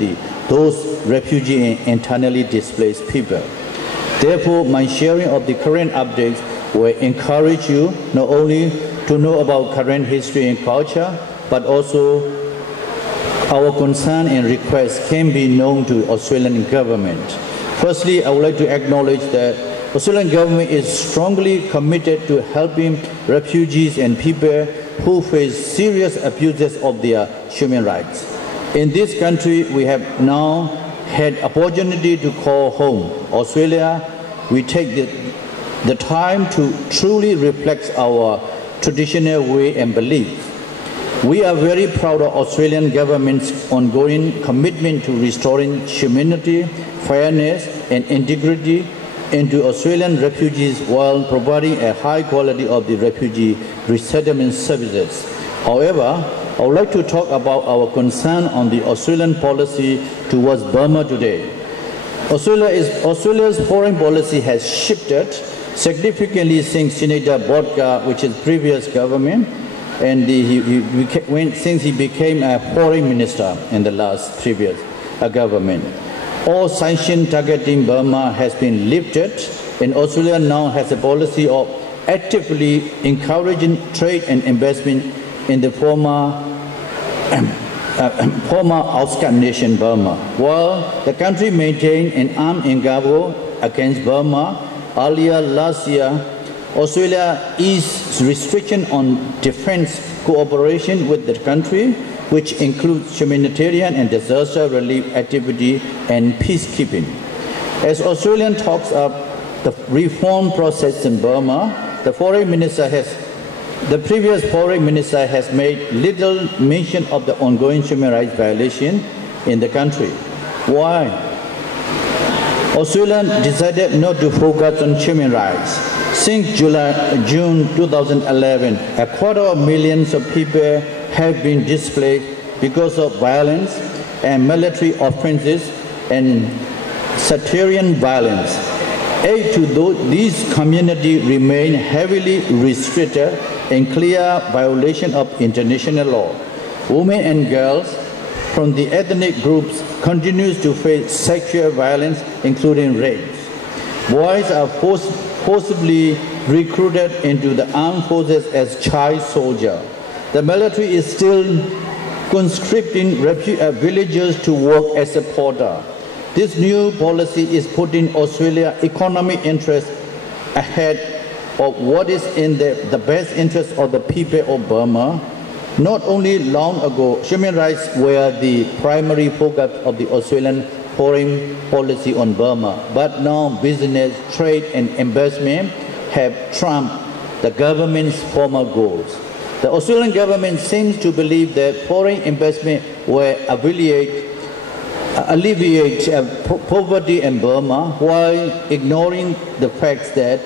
those refugee and internally displaced people. Therefore, my sharing of the current updates will encourage you not only to know about current history and culture, but also our concern and requests can be known to Australian government. Firstly, I would like to acknowledge that Australian government is strongly committed to helping refugees and people who face serious abuses of their human rights. In this country, we have now had opportunity to call home Australia. We take the time to truly reflect our traditional way and belief. We are very proud of Australian government's ongoing commitment to restoring humanity, fairness, and integrity into Australian refugees while providing a high quality of the refugee resettlement services. However, I would like to talk about our concern on the Australian policy towards Burma today. Australia's foreign policy has shifted significantly since Senator Bodka, which is previous government, and since he became a foreign minister in the last previous government. All sanctions targeting Burma has been lifted, and Australia now has a policy of actively encouraging trade and investment in the former outskirt nation Burma. While the country maintained an armed embargo against Burma, earlier last year, Australia eased restriction on defense cooperation with the country, which includes humanitarian and disaster relief activity and peacekeeping. As Australia talks up the reform process in Burma, the previous foreign minister has made little mention of the ongoing human rights violation in the country. Why? Australia decided not to focus on human rights. Since June 2011, 250,000 of people have been displaced because of violence and military offenses and sectarian violence. Aid to these communities remain heavily restricted in clear violation of international law. Women and girls from the ethnic groups continue to face sexual violence, including rapes. Boys are forcibly recruited into the armed forces as child soldiers. The military is still conscripting villagers to work as a porter. This new policy is putting Australia's economic interests ahead of what is in the best interest of the people of Burma. Not only long ago, human rights were the primary focus of the Australian foreign policy on Burma, but now business, trade and investment have trumped the government's former goals. The Australian government seems to believe that foreign investment will alleviate poverty in Burma while ignoring the fact that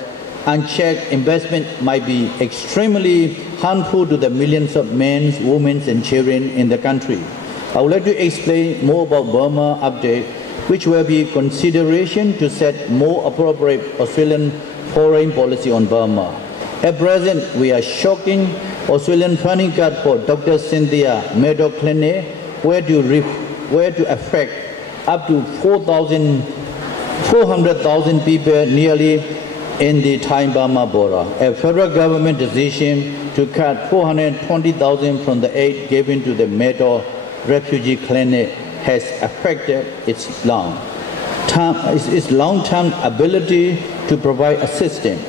unchecked investment might be extremely harmful to the millions of men, women and children in the country. I would like to explain more about Burma update, which will be consideration to set more appropriate Australian foreign policy on Burma. At present, we are shocking Australian funding cut for Dr. Cynthia Meadow Clinic, where to affect up to 400,000 people nearly in the Thai-Burma border. A federal government decision to cut 420,000 from the aid given to the Meadow refugee clinic has affected its long-term ability to provide assistance.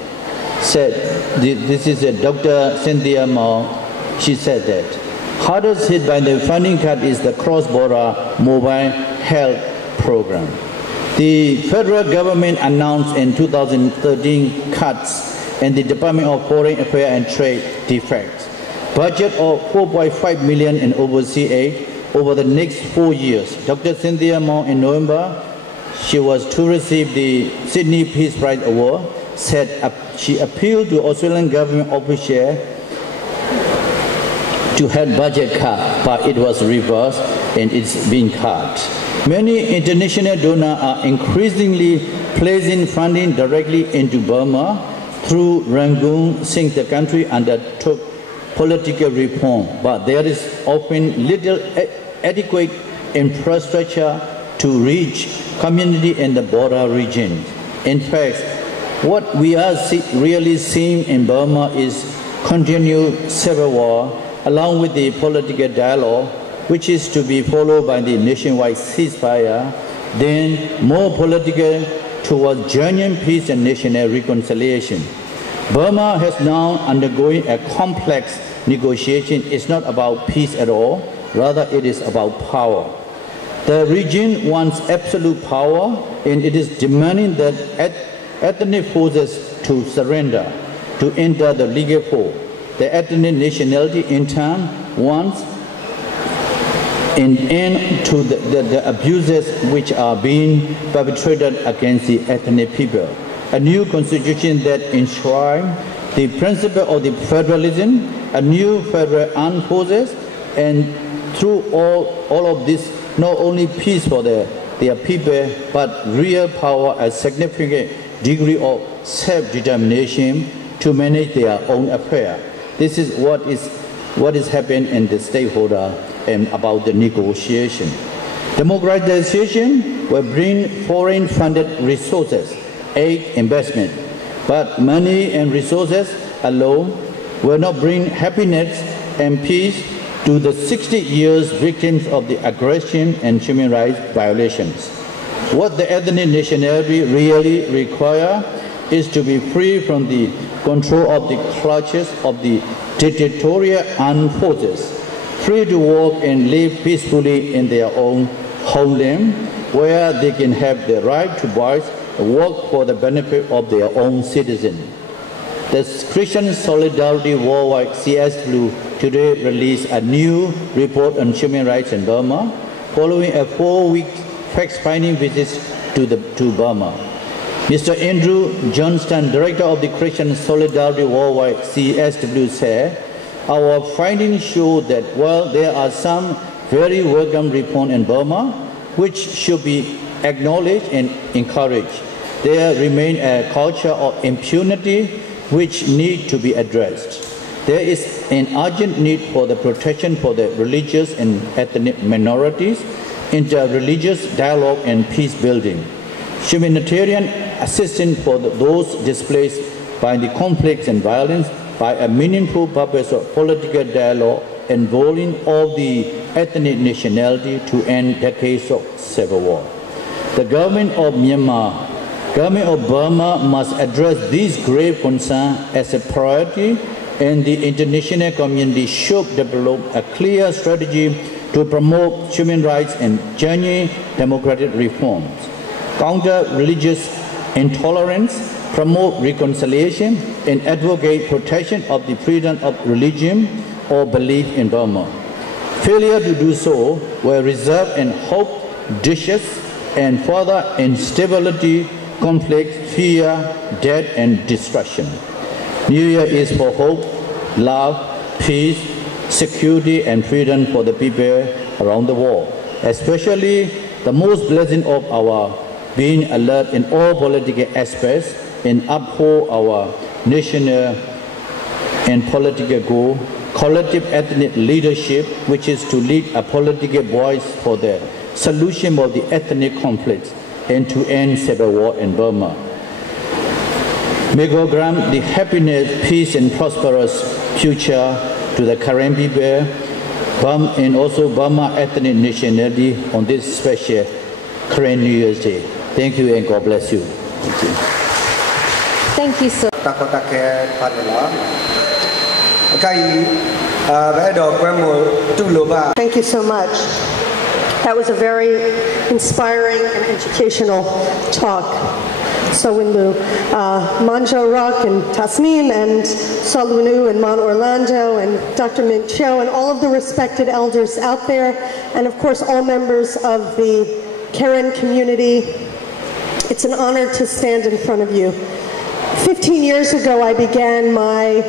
Said, this is Dr. Cynthia Mao. She said that hardest hit by the funding cut is the cross-border mobile health program. The federal government announced in 2013 cuts in the Department of Foreign Affairs and Trade defects. Budget of $4.5 million in overseas aid over the next 4 years. Dr. Cynthia Mao in November, she was to receive the Sydney Peace Prize Award, said she appealed to Australian government officials to have budget cut, but it was reversed and it's been cut. Many international donors are increasingly placing funding directly into Burma through Rangoon since the country undertook political reform, but there is often little adequate infrastructure to reach community in the border region. In fact, what we are really seeing in Burma is continued civil war along with the political dialogue, which is to be followed by the nationwide ceasefire, then more political towards genuine peace and national reconciliation. Burma has now undergoing a complex negotiation. It's not about peace at all, rather it is about power. The region wants absolute power and it is demanding that ethnic forces to surrender, to enter the legal fold. The ethnic nationality in turn wants an end to the abuses which are being perpetrated against the ethnic people. A new constitution that enshrines the principle of the federalism, a new federal armed forces, and through all of this, not only peace for their people, but real power, a significant degree of self-determination to manage their own affairs. This is what is happening in the stakeholder and about the negotiation. Democratization will bring foreign-funded resources, aid, investment, but money and resources alone will not bring happiness and peace to the 60 years victims of the aggression and human rights violations. What the ethnic nationality really requires is to be free from the control of the clutches of the dictatorial armed forces, free to work and live peacefully in their own homeland, where they can have the right to voice and work for the benefit of their own citizens. The Christian Solidarity Worldwide CSW today released a new report on human rights in Burma, following a 4-week fact-finding visit to Burma. Mr. Andrew Johnston, Director of the Christian Solidarity Worldwide CSW, said, our findings show that while there are some very welcome reforms in Burma, which should be acknowledged and encouraged, there remains a culture of impunity which needs to be addressed. There is an urgent need for the protection for the religious and ethnic minorities, inter-religious dialogue and peace building, humanitarian assistance for those displaced by the conflicts and violence, by a meaningful purpose of political dialogue involving all the ethnic nationality to end decades of civil war. The government of Myanmar, government of Burma must address these grave concerns as a priority, and the international community should develop a clear strategy to promote human rights and genuine democratic reforms, counter religious intolerance, promote reconciliation, and advocate protection of the freedom of religion or belief in Burma. Failure to do so will result in hope dishes and further instability, conflict, fear, death, and destruction. New Year is for hope, love, peace, security, and freedom for the people around the world, especially the most blessing of our being alert in all political aspects and uphold our national and political goal, collective ethnic leadership, which is to lead a political voice for the solution of the ethnic conflicts and to end civil war in Burma. May God grant the happiness, peace, and prosperous future to the Karen people and also Burma ethnic nationality on this special Karen New Year's Day. Thank you and God bless you. Thank you, sir. Thank you so much. That was a very inspiring and educational talk. So Winlu, Manjo Rock and Tasneem and Salwinu and Mon Orlando and Dr. Mint Cho and all of the respected elders out there, and of course all members of the Karen community. It's an honor to stand in front of you. 15 years ago I began my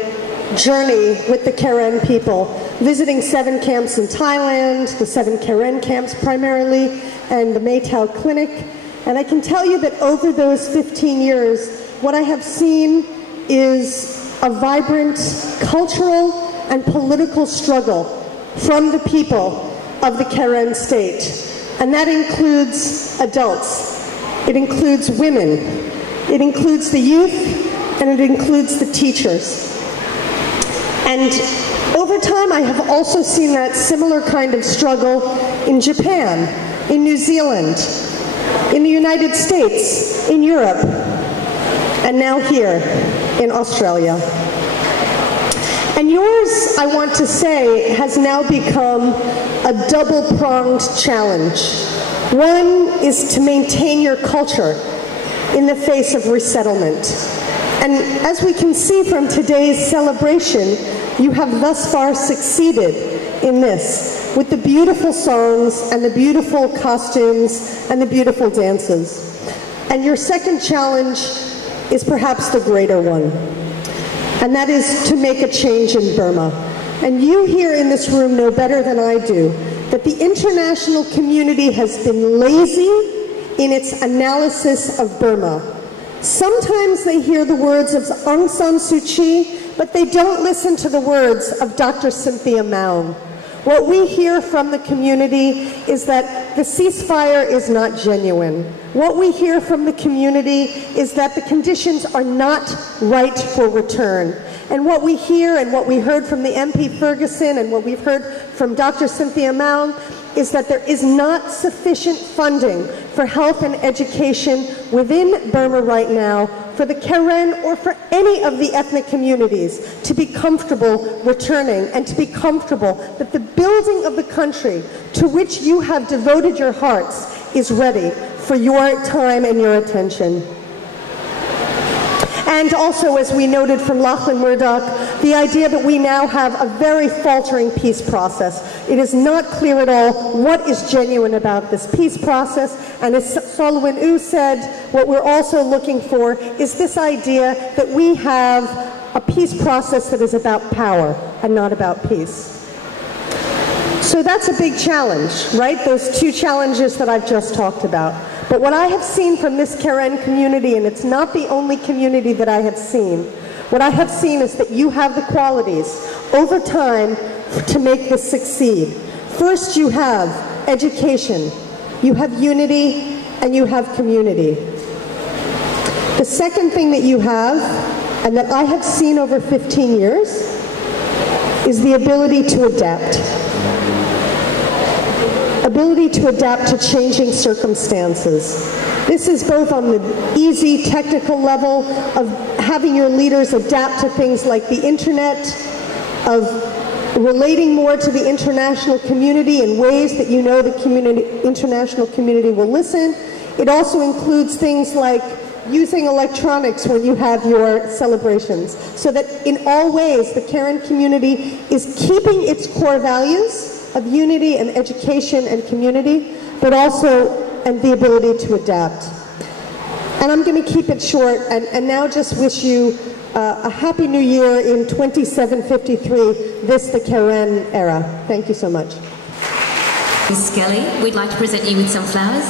journey with the Karen people, visiting 7 camps in Thailand, the 7 Karen camps primarily, and the Maytao Clinic. And I can tell you that over those 15 years, what I have seen is a vibrant cultural and political struggle from the people of the Karen state. And that includes adults, it includes women, it includes the youth, and it includes the teachers. And over time, I have also seen that similar kind of struggle in Japan, in New Zealand, in the United States, in Europe, and now here in Australia. And yours, I want to say, has now become a double-pronged challenge. One is to maintain your culture in the face of resettlement. And as we can see from today's celebration, you have thus far succeeded in this, with the beautiful songs and the beautiful costumes and the beautiful dances. And your second challenge is perhaps the greater one, and that is to make a change in Burma. And you here in this room know better than I do that the international community has been lazy in its analysis of Burma. Sometimes they hear the words of Aung San Suu Kyi, but they don't listen to the words of Dr. Cynthia Mao. What we hear from the community is that the ceasefire is not genuine. What we hear from the community is that the conditions are not right for return. And what we hear and what we heard from the MP Ferguson and what we've heard from Dr. Cynthia Mao is that there is not sufficient funding for health and education within Burma right now for the Karen or for any of the ethnic communities to be comfortable returning and to be comfortable that the building of the country to which you have devoted your hearts is ready for your time and your attention. And also, as we noted from Lachlan Murdoch, the idea that we now have a very faltering peace process. It is not clear at all what is genuine about this peace process. And as Solwyn Oo said, what we're also looking for is this idea that we have a peace process that is about power and not about peace. So that's a big challenge, right? Those two challenges that I've just talked about. But what I have seen from this Karen community, and it's not the only community that I have seen, what I have seen is that you have the qualities over time to make this succeed. First, you have education, you have unity, and you have community. The second thing that you have, and that I have seen over 15 years, is the ability to adapt. Ability to adapt to changing circumstances. This is both on the easy technical level of having your leaders adapt to things like the internet, of relating more to the international community in ways that you know the international community will listen. It also includes things like using electronics when you have your celebrations, so that in all ways the Karen community is keeping its core values of unity and education and community, but also and the ability to adapt. And I'm going to keep it short and now just wish you a Happy New Year in 2753, this the Karen era. Thank you so much. Ms. Skelly, we'd like to present you with some flowers.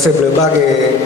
berbagai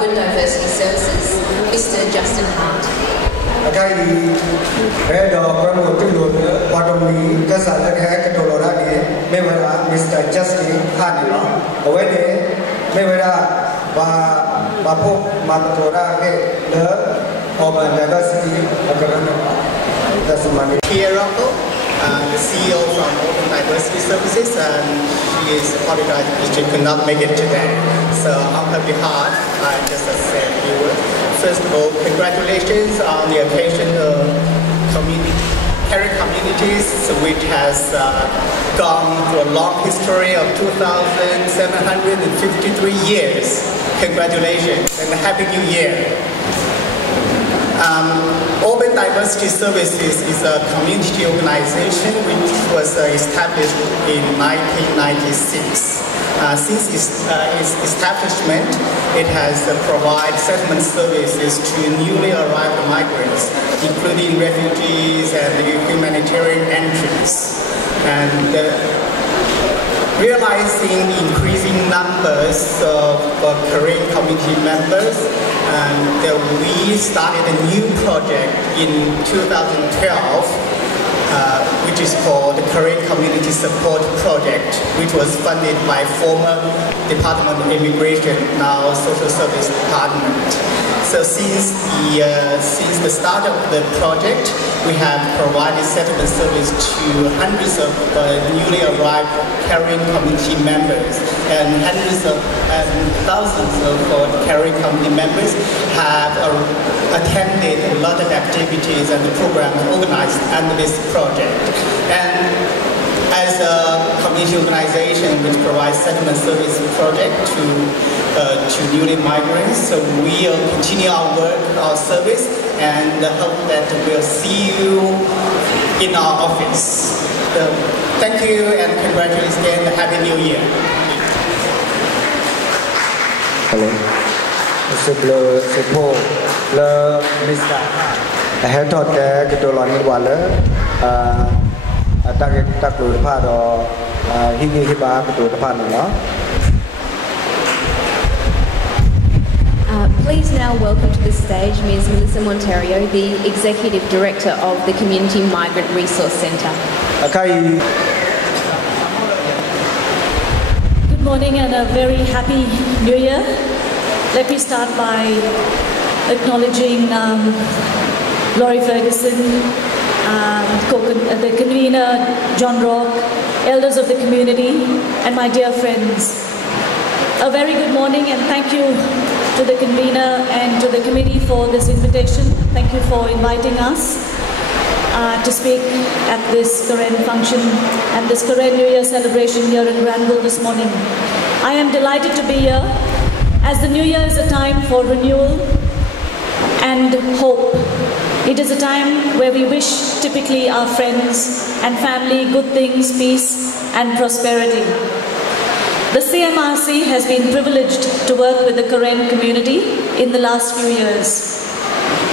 Auburn Diversity Services, Mr. Justin Hart. Okay, head of Promoting Bottom Casa Catolorani, Mr. Justin Hart, away, Mevera, Bapo, Matora, the Auburn Diversity that's money. Here, the CEO from Auburn Diversity Services, and she is apologizing because she could not make it today. So on her behalf, I just say a few words. First of all, congratulations on the occasion of Caring Communities, which has gone through a long history of 2,753 years. Congratulations and Happy New Year. Auburn Diversity Services is a community organization which was established in 1996. Since its establishment, it has provided settlement services to newly arrived migrants, including refugees and humanitarian entries. And realizing increasing numbers of Korean community members, and we started a new project in 2012, which is called the Korean Community Support Project, which was funded by former Department of Immigration, now Social Service Department. So since the start of the project, we have provided settlement service to hundreds of newly arrived Korean community members, and hundreds of and thousands of Korean community members have attended a lot of activities and programs organized under this project. And as a community organization which provides settlement service project to newly migrants, so we'll continue our work, our service, and hope that we'll see you in our office. So, thank you and congratulations again. Happy New Year. Hello. Mr. Mr. I have taught the Dolon Waller. Please now welcome to the stage Ms. Melissa Monterio, the Executive Director of the Community Migrant Resource Centre. Good morning and a very happy New Year. Let me start by acknowledging Laurie Ferguson, the convener, John Rock, elders of the community, and my dear friends. A very good morning and thank you to the convener and to the committee for this invitation. Thank you for inviting us to speak at this Karen function and this Karen New Year celebration here in Granville this morning. I am delighted to be here, as the New Year is a time for renewal and hope. It is a time where we wish typically our friends and family good things, peace and prosperity. The CMRC has been privileged to work with the Karen community in the last few years.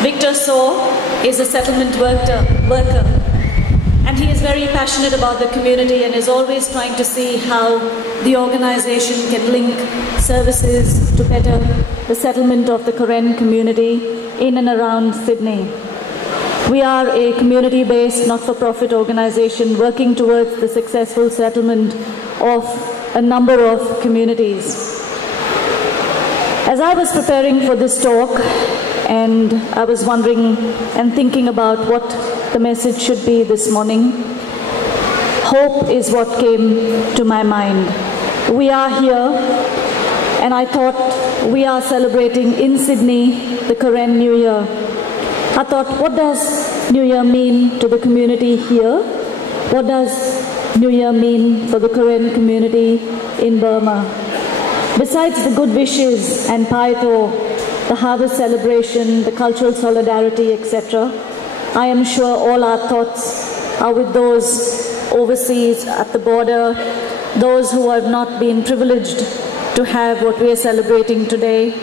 Victor Saw is a settlement worker and he is very passionate about the community and is always trying to see how the organization can link services to better the settlement of the Karen community in and around Sydney. We are a community-based, not-for-profit organization working towards the successful settlement of a number of communities. As I was preparing for this talk, and I was wondering and thinking about what the message should be this morning, hope is what came to my mind. We are here, and I thought we are celebrating in Sydney the Karen New Year. I thought, what does New Year mean to the community here? What does New Year mean for the Karen community in Burma? Besides the good wishes and paito, the harvest celebration, the cultural solidarity, etc., I am sure all our thoughts are with those overseas at the border, those who have not been privileged to have what we are celebrating today,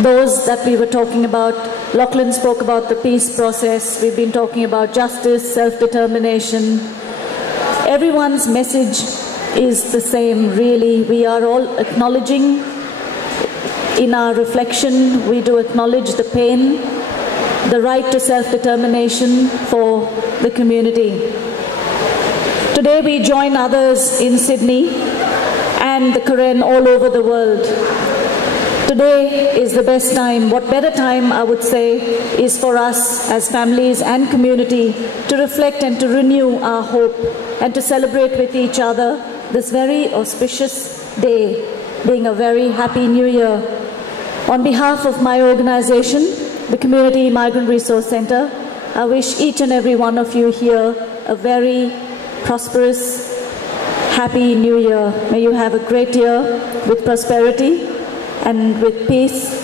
those that we were talking about. Lachlan spoke about the peace process. We've been talking about justice, self-determination. Everyone's message is the same, really. We are all acknowledging in our reflection, we do acknowledge the pain, the right to self-determination for the community. Today we join others in Sydney and the Karen all over the world. Today is the best time. What better time, I would say, is for us as families and community to reflect and to renew our hope and to celebrate with each other this very auspicious day, being a very happy New Year. On behalf of my organization, the Community Migrant Resource Center, I wish each and every one of you here a very prosperous, happy New Year. May you have a great year with prosperity and with peace,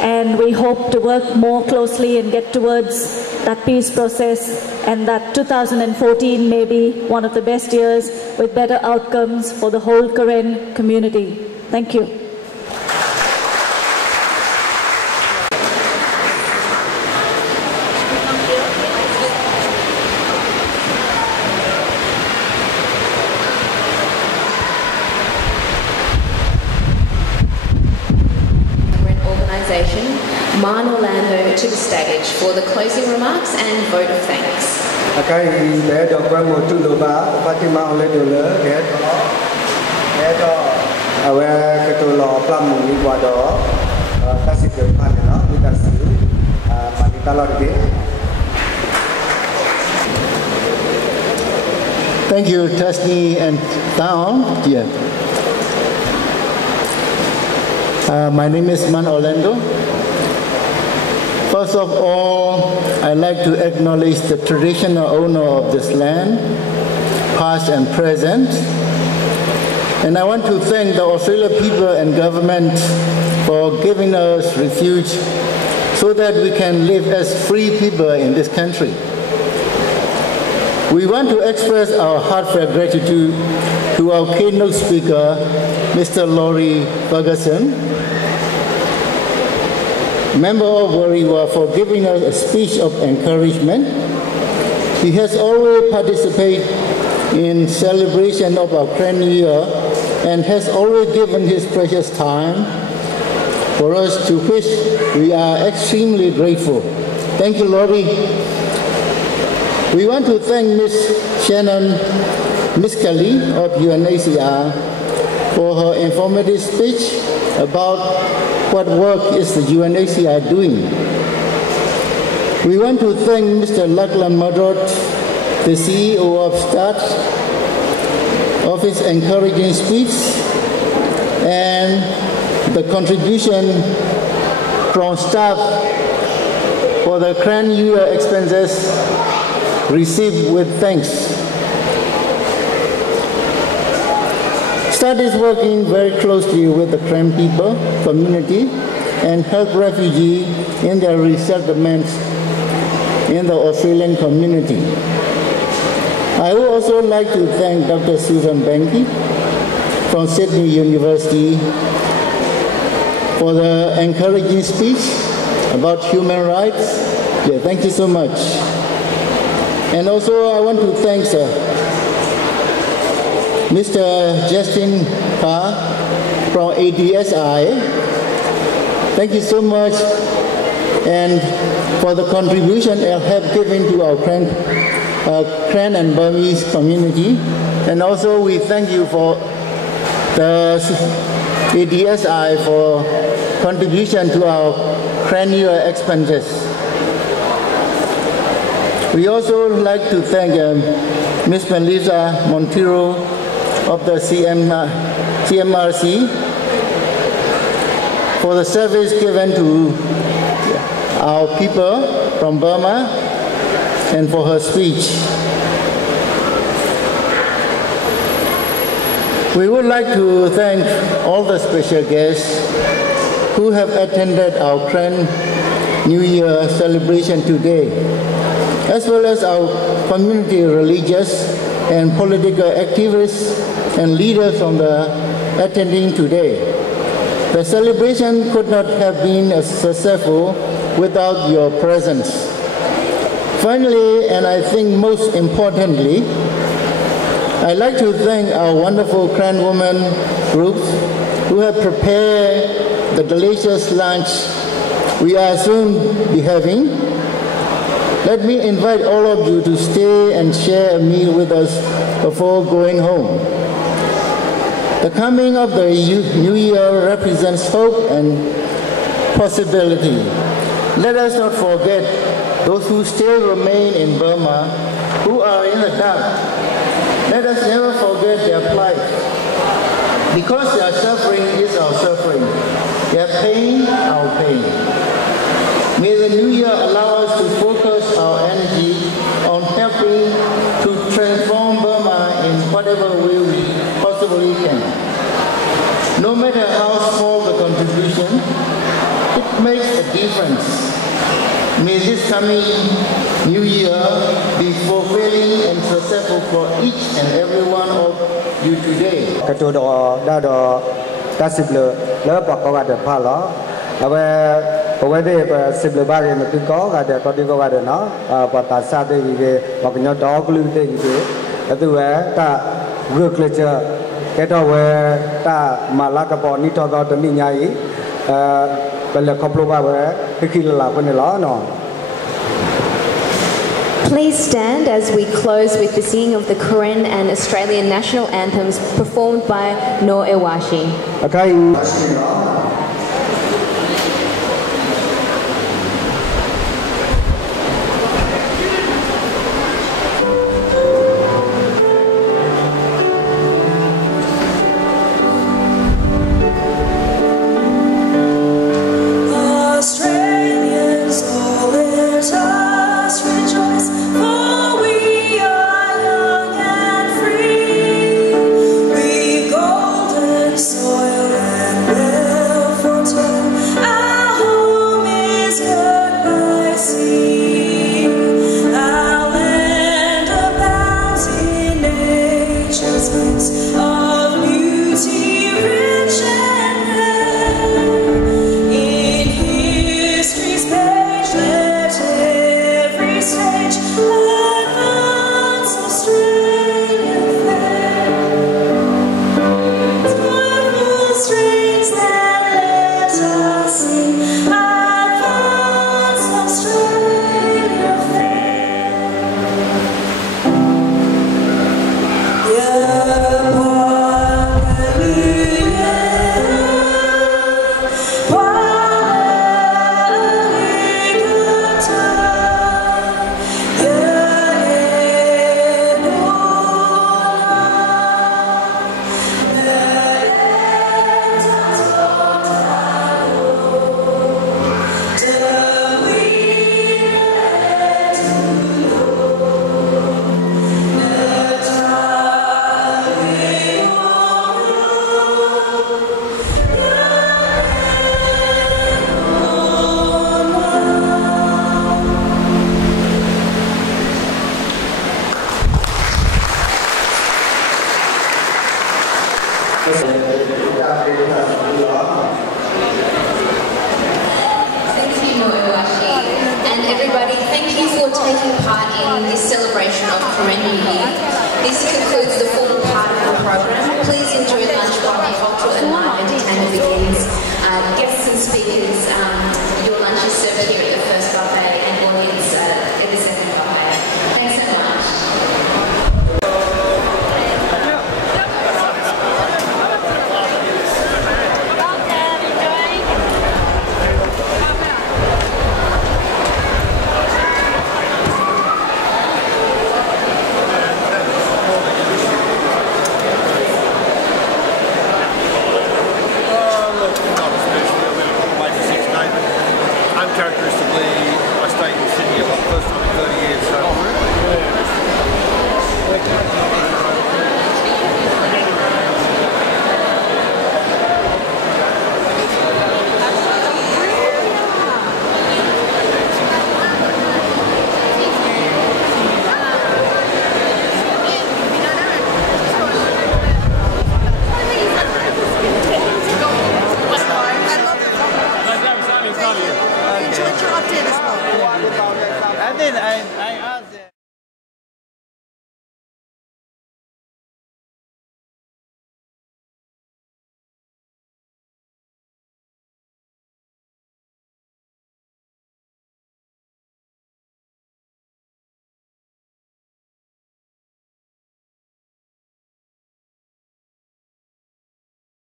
and we hope to work more closely and get towards that peace process, and that 2014 may be one of the best years with better outcomes for the whole Karen community. Thank you. Man Orlando to the stage for the closing remarks and vote of thanks. Okay, để được quan một chút đồ bá, Fatima Orlando lỡ để cho về cái tôi lò plum một qua đó, ta sẽ được ăn nó, người ta xíu, mà người ta lo được. Thank you, Tasni and Taon. Yeah. My name is Man Orlando. First of all, I'd like to acknowledge the traditional owner of this land, past and present. And I want to thank the Australian people and government for giving us refuge so that we can live as free people in this country. We want to express our heartfelt gratitude to our keynote speaker, Mr. Laurie Ferguson, member of Wariwa, for giving us a speech of encouragement. He has always participated in celebration of our Grand New Year and has always given his precious time for us, to which we are extremely grateful. Thank you, Laurie. We want to thank Ms. Shannon Miscali of UNHCR for her informative speech about what work is the UNHCR doing. We want to thank Mr. Lachlan Murdoch, the CEO of START, of his encouraging speech and the contribution from staff for the Grand New Year expenses received with thanks. START is working very closely with the Karen people, community, and help refugees in their resettlements in the Australian community. I would also like to thank Dr. Susan Banky from Sydney University for the encouraging speech about human rights. Yeah, thank you so much. And also I want to thank Mr. Justin Carr from ADSI. Thank you so much, and for the contribution and help given to our Karen and Burmese community. And also we thank you for the ADSI for contribution to our Grand New Year expenses. We also like to thank Ms. Melissa Montero of the CMRC for the service given to our people from Burma and for her speech. We would like to thank all the special guests who have attended our Grand New Year celebration today, as well as our community religious and political activists and leaders from the attending today. The celebration could not have been as successful without your presence. Finally, and I think most importantly, I'd like to thank our wonderful Karen women groups who have prepared the delicious lunch we are soon be having, let me invite all of you to stay and share a meal with us before going home. The coming of the new year represents hope and possibility. Let us not forget those who still remain in Burma, who are in the dark. Let us never forget their plight, because their suffering is our suffering, their pain, our pain. May the new year allow us to focus our energy on helping to transform Burma in whatever way we possibly can. No matter how small the contribution, it makes a difference. May this coming new year be fulfilling and successful for each and every one of you today. Please stand as we close with the singing of the Karen and Australian national anthems performed by Noor Ewashi.